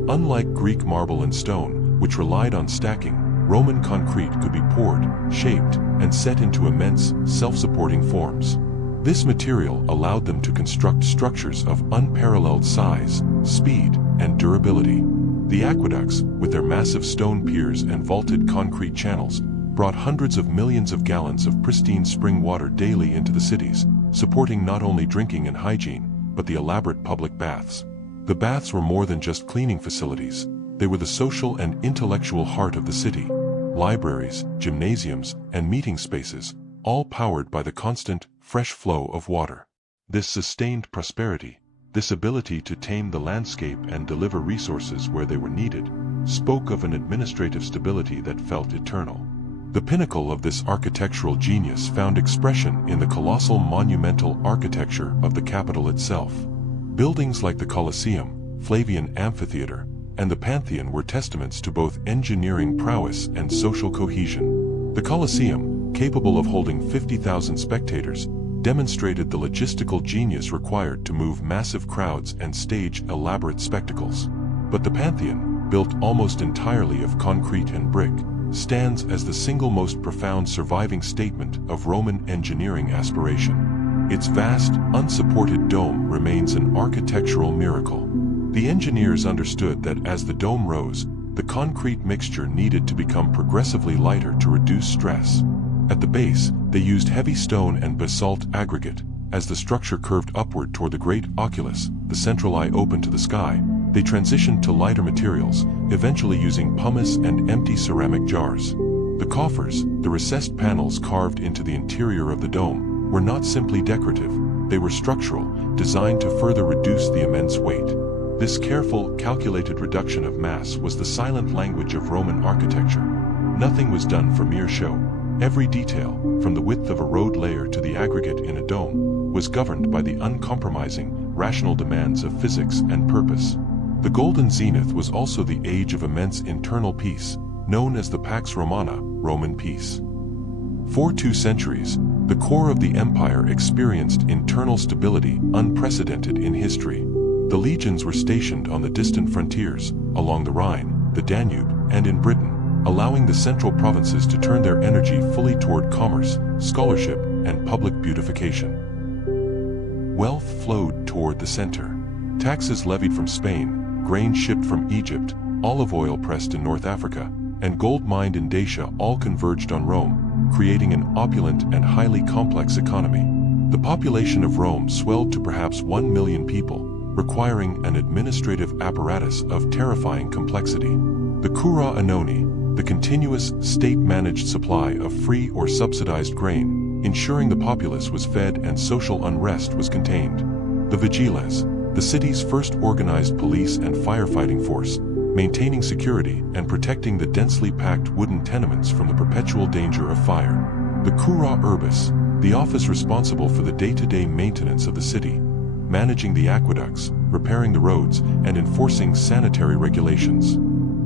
Unlike Greek marble and stone, which relied on stacking, Roman concrete could be poured, shaped, and set into immense, self-supporting forms. This material allowed them to construct structures of unparalleled size, speed, and durability. The aqueducts, with their massive stone piers and vaulted concrete channels, brought hundreds of millions of gallons of pristine spring water daily into the cities, supporting not only drinking and hygiene, but the elaborate public baths. The baths were more than just cleaning facilities. They were the social and intellectual heart of the city. Libraries, gymnasiums, and meeting spaces, all powered by the constant, fresh flow of water. This sustained prosperity, this ability to tame the landscape and deliver resources where they were needed, spoke of an administrative stability that felt eternal. The pinnacle of this architectural genius found expression in the colossal monumental architecture of the capital itself. Buildings like the Colosseum, Flavian Amphitheater, and the Pantheon were testaments to both engineering prowess and social cohesion. The Colosseum, capable of holding 50,000 spectators, demonstrated the logistical genius required to move massive crowds and stage elaborate spectacles. But the Pantheon, built almost entirely of concrete and brick, stands as the single most profound surviving statement of Roman engineering aspiration. Its vast, unsupported dome remains an architectural miracle. The engineers understood that as the dome rose, the concrete mixture needed to become progressively lighter to reduce stress. At the base, they used heavy stone and basalt aggregate. As the structure curved upward toward the great oculus, the central eye open to the sky, they transitioned to lighter materials, eventually using pumice and empty ceramic jars. The coffers, the recessed panels carved into the interior of the dome, were not simply decorative, they were structural, designed to further reduce the immense weight. This careful, calculated reduction of mass was the silent language of Roman architecture. Nothing was done for mere show. Every detail, from the width of a road layer to the aggregate in a dome, was governed by the uncompromising, rational demands of physics and purpose. The Golden Zenith was also the age of immense internal peace, known as the Pax Romana, Roman peace. For 2 centuries, the core of the empire experienced internal stability unprecedented in history. The legions were stationed on the distant frontiers, along the Rhine, the Danube, and in Britain, allowing the central provinces to turn their energy fully toward commerce, scholarship, and public beautification. Wealth flowed toward the center. Taxes levied from Spain, grain shipped from Egypt, olive oil pressed in North Africa, and gold mined in Dacia all converged on Rome, creating an opulent and highly complex economy. The population of Rome swelled to perhaps 1 million people, requiring an administrative apparatus of terrifying complexity. The cura annoni, the continuous, state-managed supply of free or subsidized grain, ensuring the populace was fed and social unrest was contained. The vigiles, the city's first organized police and firefighting force, maintaining security and protecting the densely packed wooden tenements from the perpetual danger of fire. The cura urbis, the office responsible for the day-to-day maintenance of the city, managing the aqueducts, repairing the roads, and enforcing sanitary regulations.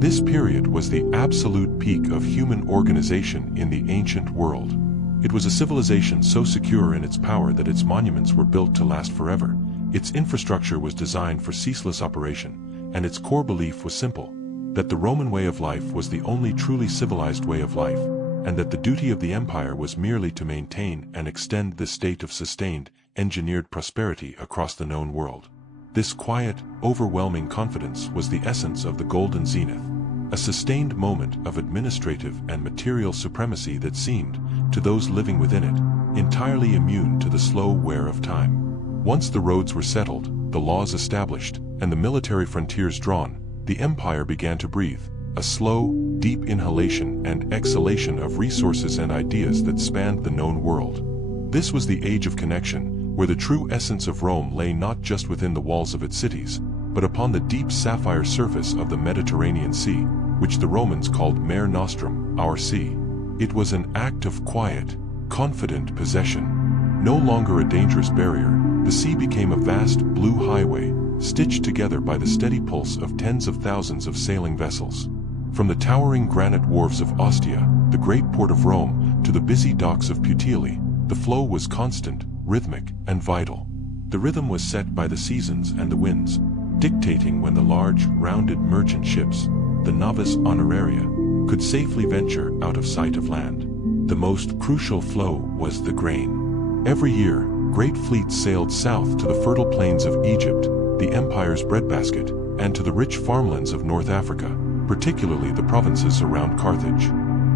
This period was the absolute peak of human organization in the ancient world. It was a civilization so secure in its power that its monuments were built to last forever. Its infrastructure was designed for ceaseless operation, and its core belief was simple, that the Roman way of life was the only truly civilized way of life, and that the duty of the empire was merely to maintain and extend this state of sustained, engineered prosperity across the known world. This quiet, overwhelming confidence was the essence of the Golden Zenith, a sustained moment of administrative and material supremacy that seemed, to those living within it, entirely immune to the slow wear of time. Once the roads were settled, the laws established, and the military frontiers drawn, the empire began to breathe, a slow, deep inhalation and exhalation of resources and ideas that spanned the known world. This was the age of connection, where the true essence of Rome lay not just within the walls of its cities, but upon the deep sapphire surface of the Mediterranean Sea, which the Romans called Mare Nostrum, our sea. It was an act of quiet, confident possession. No longer a dangerous barrier, The sea became a vast blue highway, stitched together by the steady pulse of tens of thousands of sailing vessels. From the towering granite wharves of Ostia, the great port of Rome, to the busy docks of Puteoli, the flow was constant, rhythmic, and vital. The rhythm was set by the seasons and the winds, dictating when the large, rounded merchant ships, the navis honoraria, could safely venture out of sight of land. The most crucial flow was the grain. Every year, great fleets sailed south to the fertile plains of Egypt, the empire's breadbasket, and to the rich farmlands of North Africa, particularly the provinces around Carthage.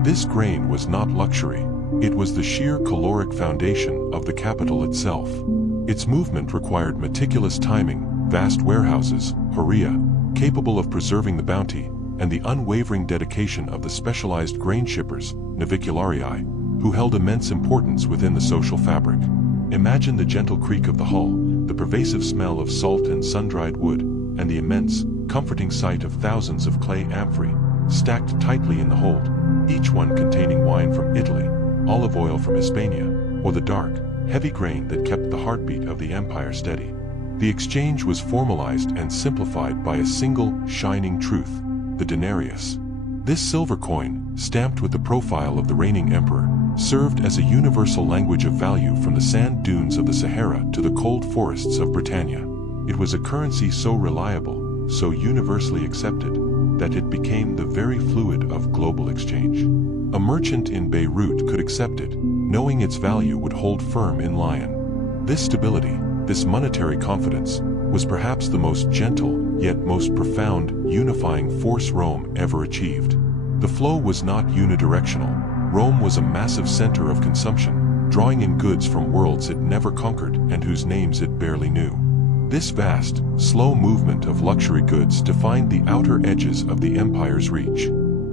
This grain was not luxury, it was the sheer caloric foundation of the capital itself. Its movement required meticulous timing, vast warehouses, horia, capable of preserving the bounty, and the unwavering dedication of the specialized grain shippers, navicularii, who held immense importance within the social fabric. Imagine the gentle creak of the hull, the pervasive smell of salt and sun-dried wood, and the immense, comforting sight of thousands of clay amphorae, stacked tightly in the hold, each one containing wine from Italy, olive oil from Hispania, or the dark, heavy grain that kept the heartbeat of the empire steady. The exchange was formalized and simplified by a single, shining truth, the denarius. This silver coin, stamped with the profile of the reigning emperor, served as a universal language of value from the sand dunes of the Sahara to the cold forests of Britannia. It was a currency so reliable, so universally accepted, that it became the very fluid of global exchange. A merchant in Beirut could accept it, knowing its value would hold firm in Lyon. This stability, this monetary confidence, was perhaps the most gentle, yet most profound, unifying force Rome ever achieved. The flow was not unidirectional. Rome was a massive center of consumption, drawing in goods from worlds it never conquered and whose names it barely knew. This vast, slow movement of luxury goods defined the outer edges of the empire's reach.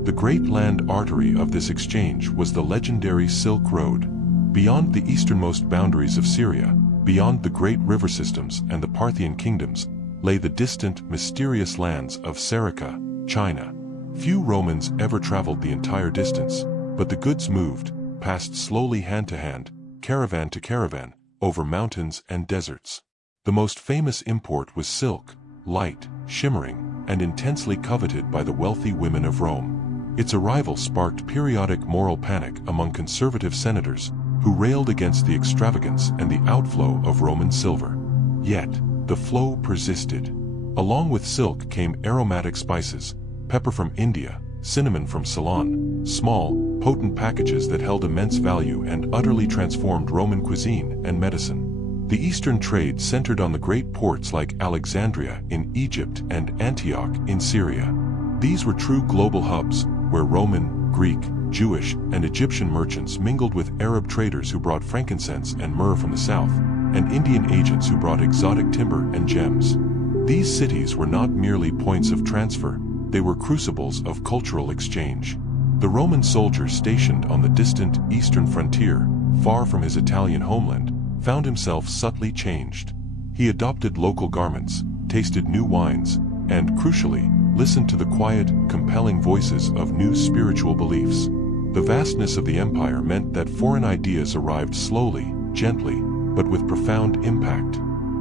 The great land artery of this exchange was the legendary Silk Road. Beyond the easternmost boundaries of Syria, beyond the great river systems and the Parthian kingdoms, lay the distant, mysterious lands of Serica, China. Few Romans ever traveled the entire distance, but the goods moved, passed slowly hand to hand, caravan to caravan, over mountains and deserts. The most famous import was silk, light, shimmering, and intensely coveted by the wealthy women of Rome. Its arrival sparked periodic moral panic among conservative senators, who railed against the extravagance and the outflow of Roman silver. Yet, the flow persisted. Along with silk came aromatic spices, pepper from India, cinnamon from Ceylon, small, potent packages that held immense value and utterly transformed Roman cuisine and medicine. The Eastern trade centered on the great ports like Alexandria in Egypt and Antioch in Syria. These were true global hubs, where Roman, Greek, Jewish, and Egyptian merchants mingled with Arab traders who brought frankincense and myrrh from the south, and Indian agents who brought exotic timber and gems. These cities were not merely points of transfer, they were crucibles of cultural exchange. The Roman soldier stationed on the distant eastern frontier, far from his Italian homeland, found himself subtly changed. He adopted local garments, tasted new wines, and, crucially, listened to the quiet, compelling voices of new spiritual beliefs. The vastness of the empire meant that foreign ideas arrived slowly, gently, but with profound impact.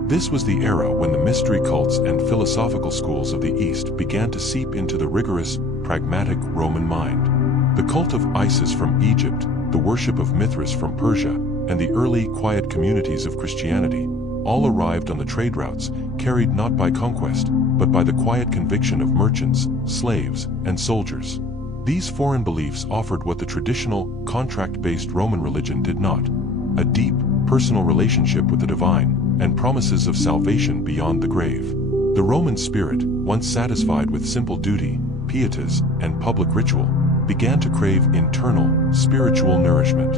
This was the era when the mystery cults and philosophical schools of the East began to seep into the rigorous, pragmatic Roman mind. The cult of Isis from Egypt, the worship of Mithras from Persia, and the early, quiet communities of Christianity, all arrived on the trade routes, carried not by conquest, but by the quiet conviction of merchants, slaves, and soldiers. These foreign beliefs offered what the traditional, contract-based Roman religion did not: a deep, personal relationship with the divine, and promises of salvation beyond the grave. The Roman spirit, once satisfied with simple duty, pietas, and public ritual, began to crave internal, spiritual nourishment.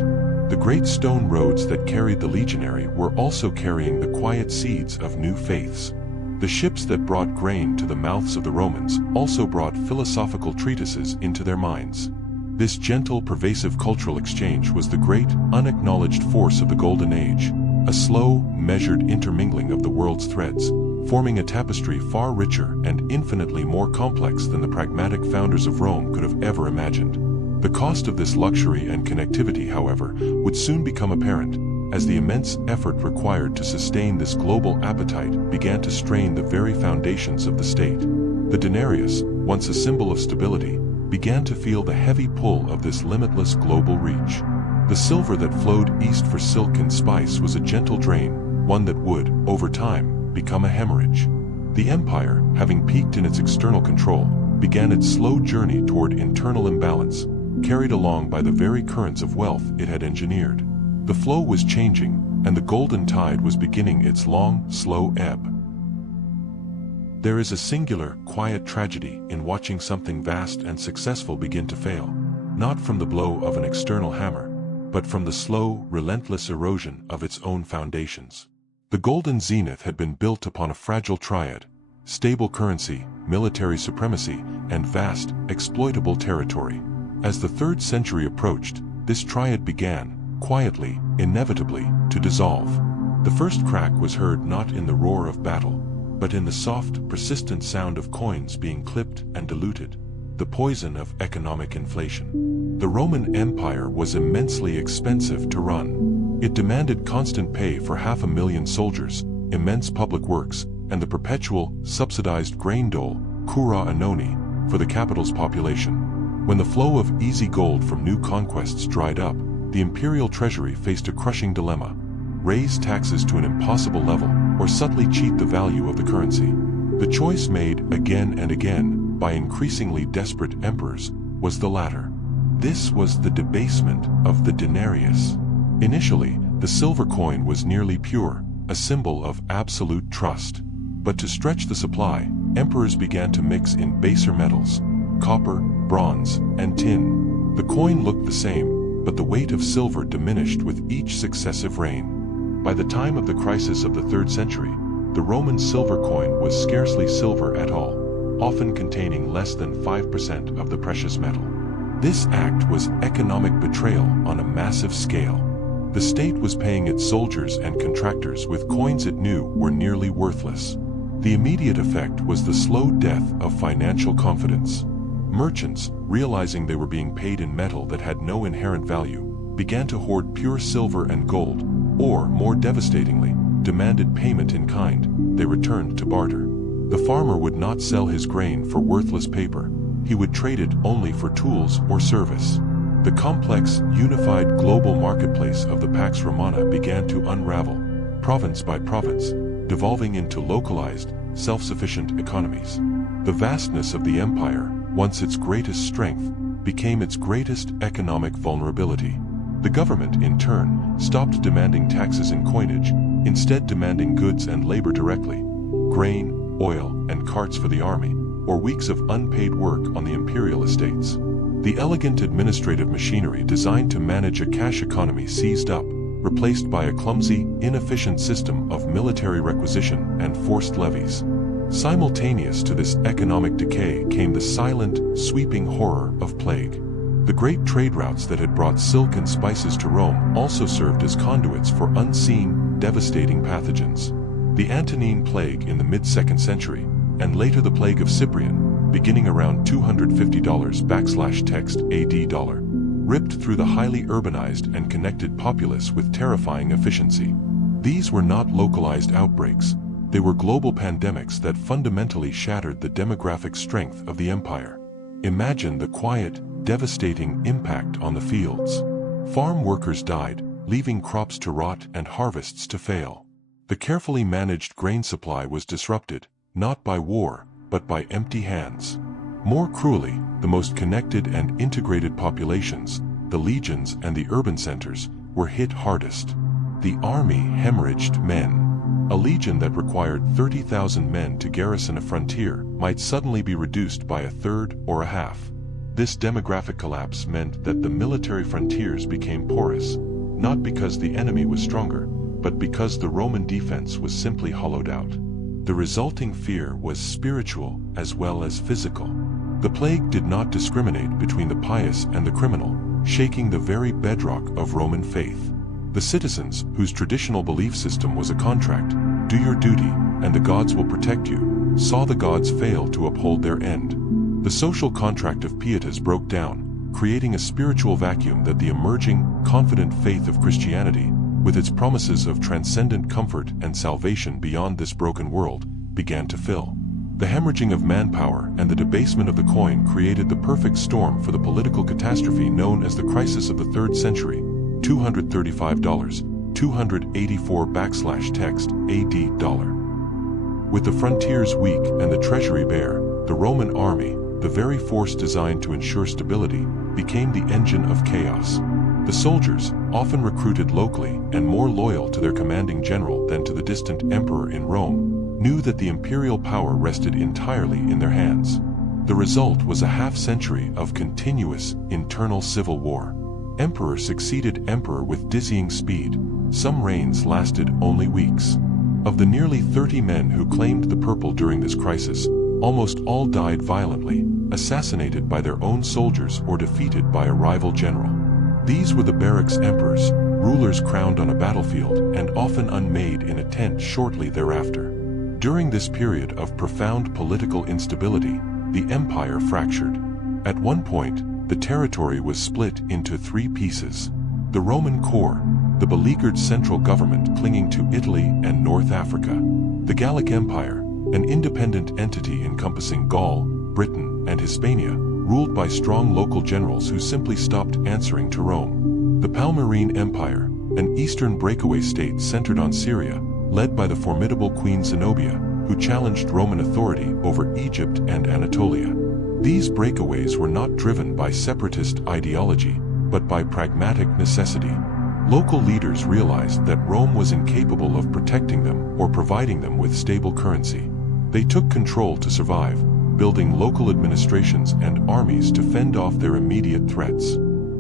The great stone roads that carried the legionary were also carrying the quiet seeds of new faiths. The ships that brought grain to the mouths of the Romans also brought philosophical treatises into their minds. This gentle, pervasive cultural exchange was the great, unacknowledged force of the Golden Age, a slow, measured intermingling of the world's threads, forming a tapestry far richer and infinitely more complex than the pragmatic founders of Rome could have ever imagined. The cost of this luxury and connectivity, however, would soon become apparent, as the immense effort required to sustain this global appetite began to strain the very foundations of the state. The denarius, once a symbol of stability, began to feel the heavy pull of this limitless global reach. The silver that flowed east for silk and spice was a gentle drain, one that would, over time, become a hemorrhage. The empire, having peaked in its external control, began its slow journey toward internal imbalance, carried along by the very currents of wealth it had engineered. The flow was changing, and the golden tide was beginning its long, slow ebb. There is a singular, quiet tragedy in watching something vast and successful begin to fail, not from the blow of an external hammer, but from the slow, relentless erosion of its own foundations. The golden zenith had been built upon a fragile triad: stable currency, military supremacy, and vast, exploitable territory. As the 3rd century approached, this triad began, quietly, inevitably, to dissolve. The first crack was heard not in the roar of battle, but in the soft, persistent sound of coins being clipped and diluted, the poison of economic inflation. The Roman Empire was immensely expensive to run. It demanded constant pay for 500,000 soldiers, immense public works, and the perpetual, subsidized grain dole, cura annoni, for the capital's population. When the flow of easy gold from new conquests dried up, the imperial treasury faced a crushing dilemma: raise taxes to an impossible level, or subtly cheat the value of the currency. The choice made again and again by increasingly desperate emperors was the latter. This was the debasement of the denarius. Initially, the silver coin was nearly pure, a symbol of absolute trust. But to stretch the supply, emperors began to mix in baser metals: copper, bronze, and tin. The coin looked the same, but the weight of silver diminished with each successive reign. By the time of the crisis of the 3rd century, the Roman silver coin was scarcely silver at all, often containing less than 5% of the precious metal. This act was economic betrayal on a massive scale. The state was paying its soldiers and contractors with coins it knew were nearly worthless. The immediate effect was the slow death of financial confidence. Merchants, realizing they were being paid in metal that had no inherent value, began to hoard pure silver and gold, or, more devastatingly, demanded payment in kind. They returned to barter. The farmer would not sell his grain for worthless paper. He would trade it only for tools or service. The complex, unified global marketplace of the Pax Romana began to unravel, province by province, devolving into localized, self-sufficient economies. The vastness of the empire, once its greatest strength, became its greatest economic vulnerability. The government, in turn, stopped demanding taxes in coinage, instead demanding goods and labor directly: grain, oil, and carts for the army, or weeks of unpaid work on the imperial estates. The elegant administrative machinery designed to manage a cash economy seized up, replaced by a clumsy, inefficient system of military requisition and forced levies. Simultaneous to this economic decay came the silent, sweeping horror of plague. The great trade routes that had brought silk and spices to Rome also served as conduits for unseen, devastating pathogens. The Antonine Plague in the mid-2nd century, and later the Plague of Cyprian, beginning around $250 AD dollar, ripped through the highly urbanized and connected populace with terrifying efficiency. These were not localized outbreaks. They were global pandemics that fundamentally shattered the demographic strength of the empire. Imagine the quiet, devastating impact on the fields. Farm workers died, leaving crops to rot and harvests to fail. The carefully managed grain supply was disrupted, not by war, but by empty hands. More cruelly, the most connected and integrated populations, the legions and the urban centers, were hit hardest. The army hemorrhaged men. A legion that required 30,000 men to garrison a frontier might suddenly be reduced by a third or a half. This demographic collapse meant that the military frontiers became porous, not because the enemy was stronger, but because the Roman defense was simply hollowed out. The resulting fear was spiritual as well as physical. The plague did not discriminate between the pious and the criminal, shaking the very bedrock of Roman faith. The citizens, whose traditional belief system was a contract, do your duty, and the gods will protect you, saw the gods fail to uphold their end. The social contract of pietas broke down, creating a spiritual vacuum that the emerging, confident faith of Christianity, with its promises of transcendent comfort and salvation beyond this broken world, began to fill. The hemorrhaging of manpower and the debasement of the coin created the perfect storm for the political catastrophe known as the crisis of the 3rd century. $235, 284 \text AD dollar. With the frontiers weak and the treasury bare, the Roman army, the very force designed to ensure stability, became the engine of chaos. The soldiers, often recruited locally and more loyal to their commanding general than to the distant emperor in Rome, knew that the imperial power rested entirely in their hands. The result was a half-century of continuous, internal civil war. Emperor succeeded emperor with dizzying speed. Some reigns lasted only weeks. Of the nearly 30 men who claimed the purple during this crisis, almost all died violently, assassinated by their own soldiers or defeated by a rival general. These were the barracks emperors, rulers crowned on a battlefield and often unmade in a tent shortly thereafter. During this period of profound political instability, the empire fractured. At one point, the territory was split into 3 pieces. The Roman core, the beleaguered central government clinging to Italy and North Africa. The Gallic Empire, an independent entity encompassing Gaul, Britain, and Hispania, ruled by strong local generals who simply stopped answering to Rome. The Palmyrene Empire, an eastern breakaway state centered on Syria, led by the formidable Queen Zenobia, who challenged Roman authority over Egypt and Anatolia. These breakaways were not driven by separatist ideology, but by pragmatic necessity. Local leaders realized that Rome was incapable of protecting them or providing them with stable currency. They took control to survive, building local administrations and armies to fend off their immediate threats.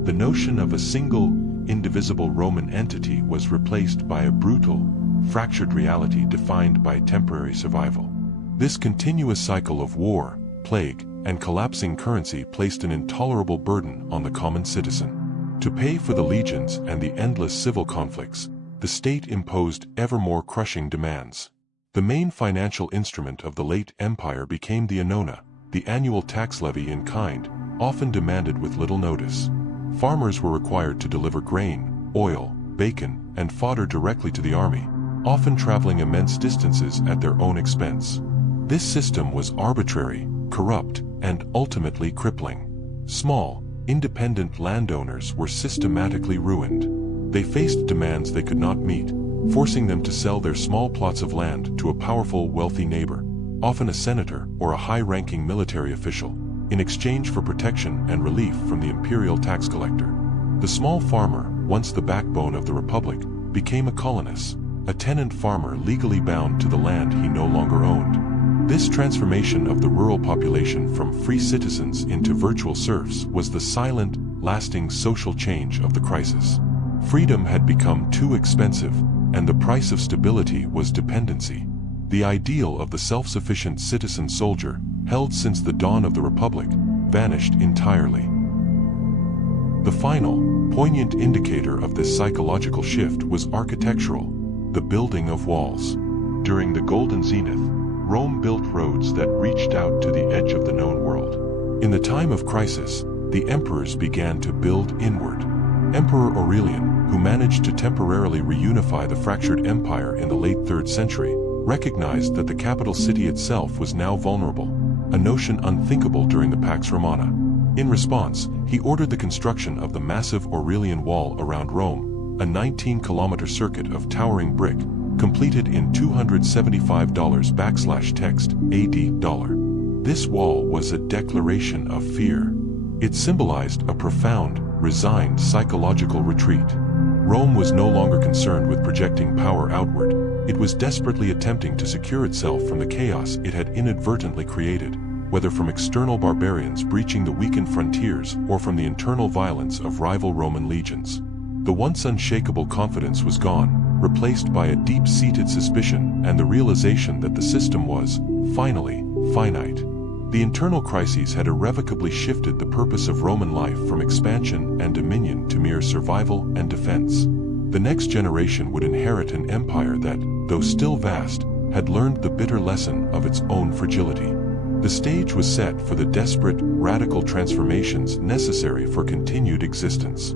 The notion of a single, indivisible Roman entity was replaced by a brutal, fractured reality defined by temporary survival. This continuous cycle of war, plague, and collapsing currency placed an intolerable burden on the common citizen. To pay for the legions and the endless civil conflicts, the state imposed ever more crushing demands. The main financial instrument of the late empire became the annona, the annual tax levy in kind, often demanded with little notice. Farmers were required to deliver grain, oil, bacon, and fodder directly to the army, often traveling immense distances at their own expense. This system was arbitrary, corrupt, and ultimately crippling. Small, independent landowners were systematically ruined. They faced demands they could not meet, forcing them to sell their small plots of land to a powerful, wealthy neighbor, often a senator or a high-ranking military official, in exchange for protection and relief from the imperial tax collector. The small farmer, once the backbone of the republic, became a colonist, a tenant farmer legally bound to the land he no longer owned. This transformation of the rural population from free citizens into virtual serfs was the silent, lasting social change of the crisis. Freedom had become too expensive, and the price of stability was dependency. The ideal of the self-sufficient citizen soldier, held since the dawn of the Republic, vanished entirely. The final, poignant indicator of this psychological shift was architectural, the building of walls. During the Golden Zenith, Rome built roads that reached out to the edge of the known world. In the time of crisis, the emperors began to build inward. Emperor Aurelian, who managed to temporarily reunify the fractured empire in the late 3rd century, recognized that the capital city itself was now vulnerable, a notion unthinkable during the Pax Romana. In response, he ordered the construction of the massive Aurelian Wall around Rome, a 19-kilometer circuit of towering brick, completed in $275 AD dollar. This wall was a declaration of fear. It symbolized a profound, resigned psychological retreat. Rome was no longer concerned with projecting power outward. It was desperately attempting to secure itself from the chaos it had inadvertently created, whether from external barbarians breaching the weakened frontiers or from the internal violence of rival Roman legions. The once unshakable confidence was gone, replaced by a deep-seated suspicion and the realization that the system was, finally, finite. The internal crises had irrevocably shifted the purpose of Roman life from expansion and dominion to mere survival and defense. The next generation would inherit an empire that, though still vast, had learned the bitter lesson of its own fragility. The stage was set for the desperate, radical transformations necessary for continued existence.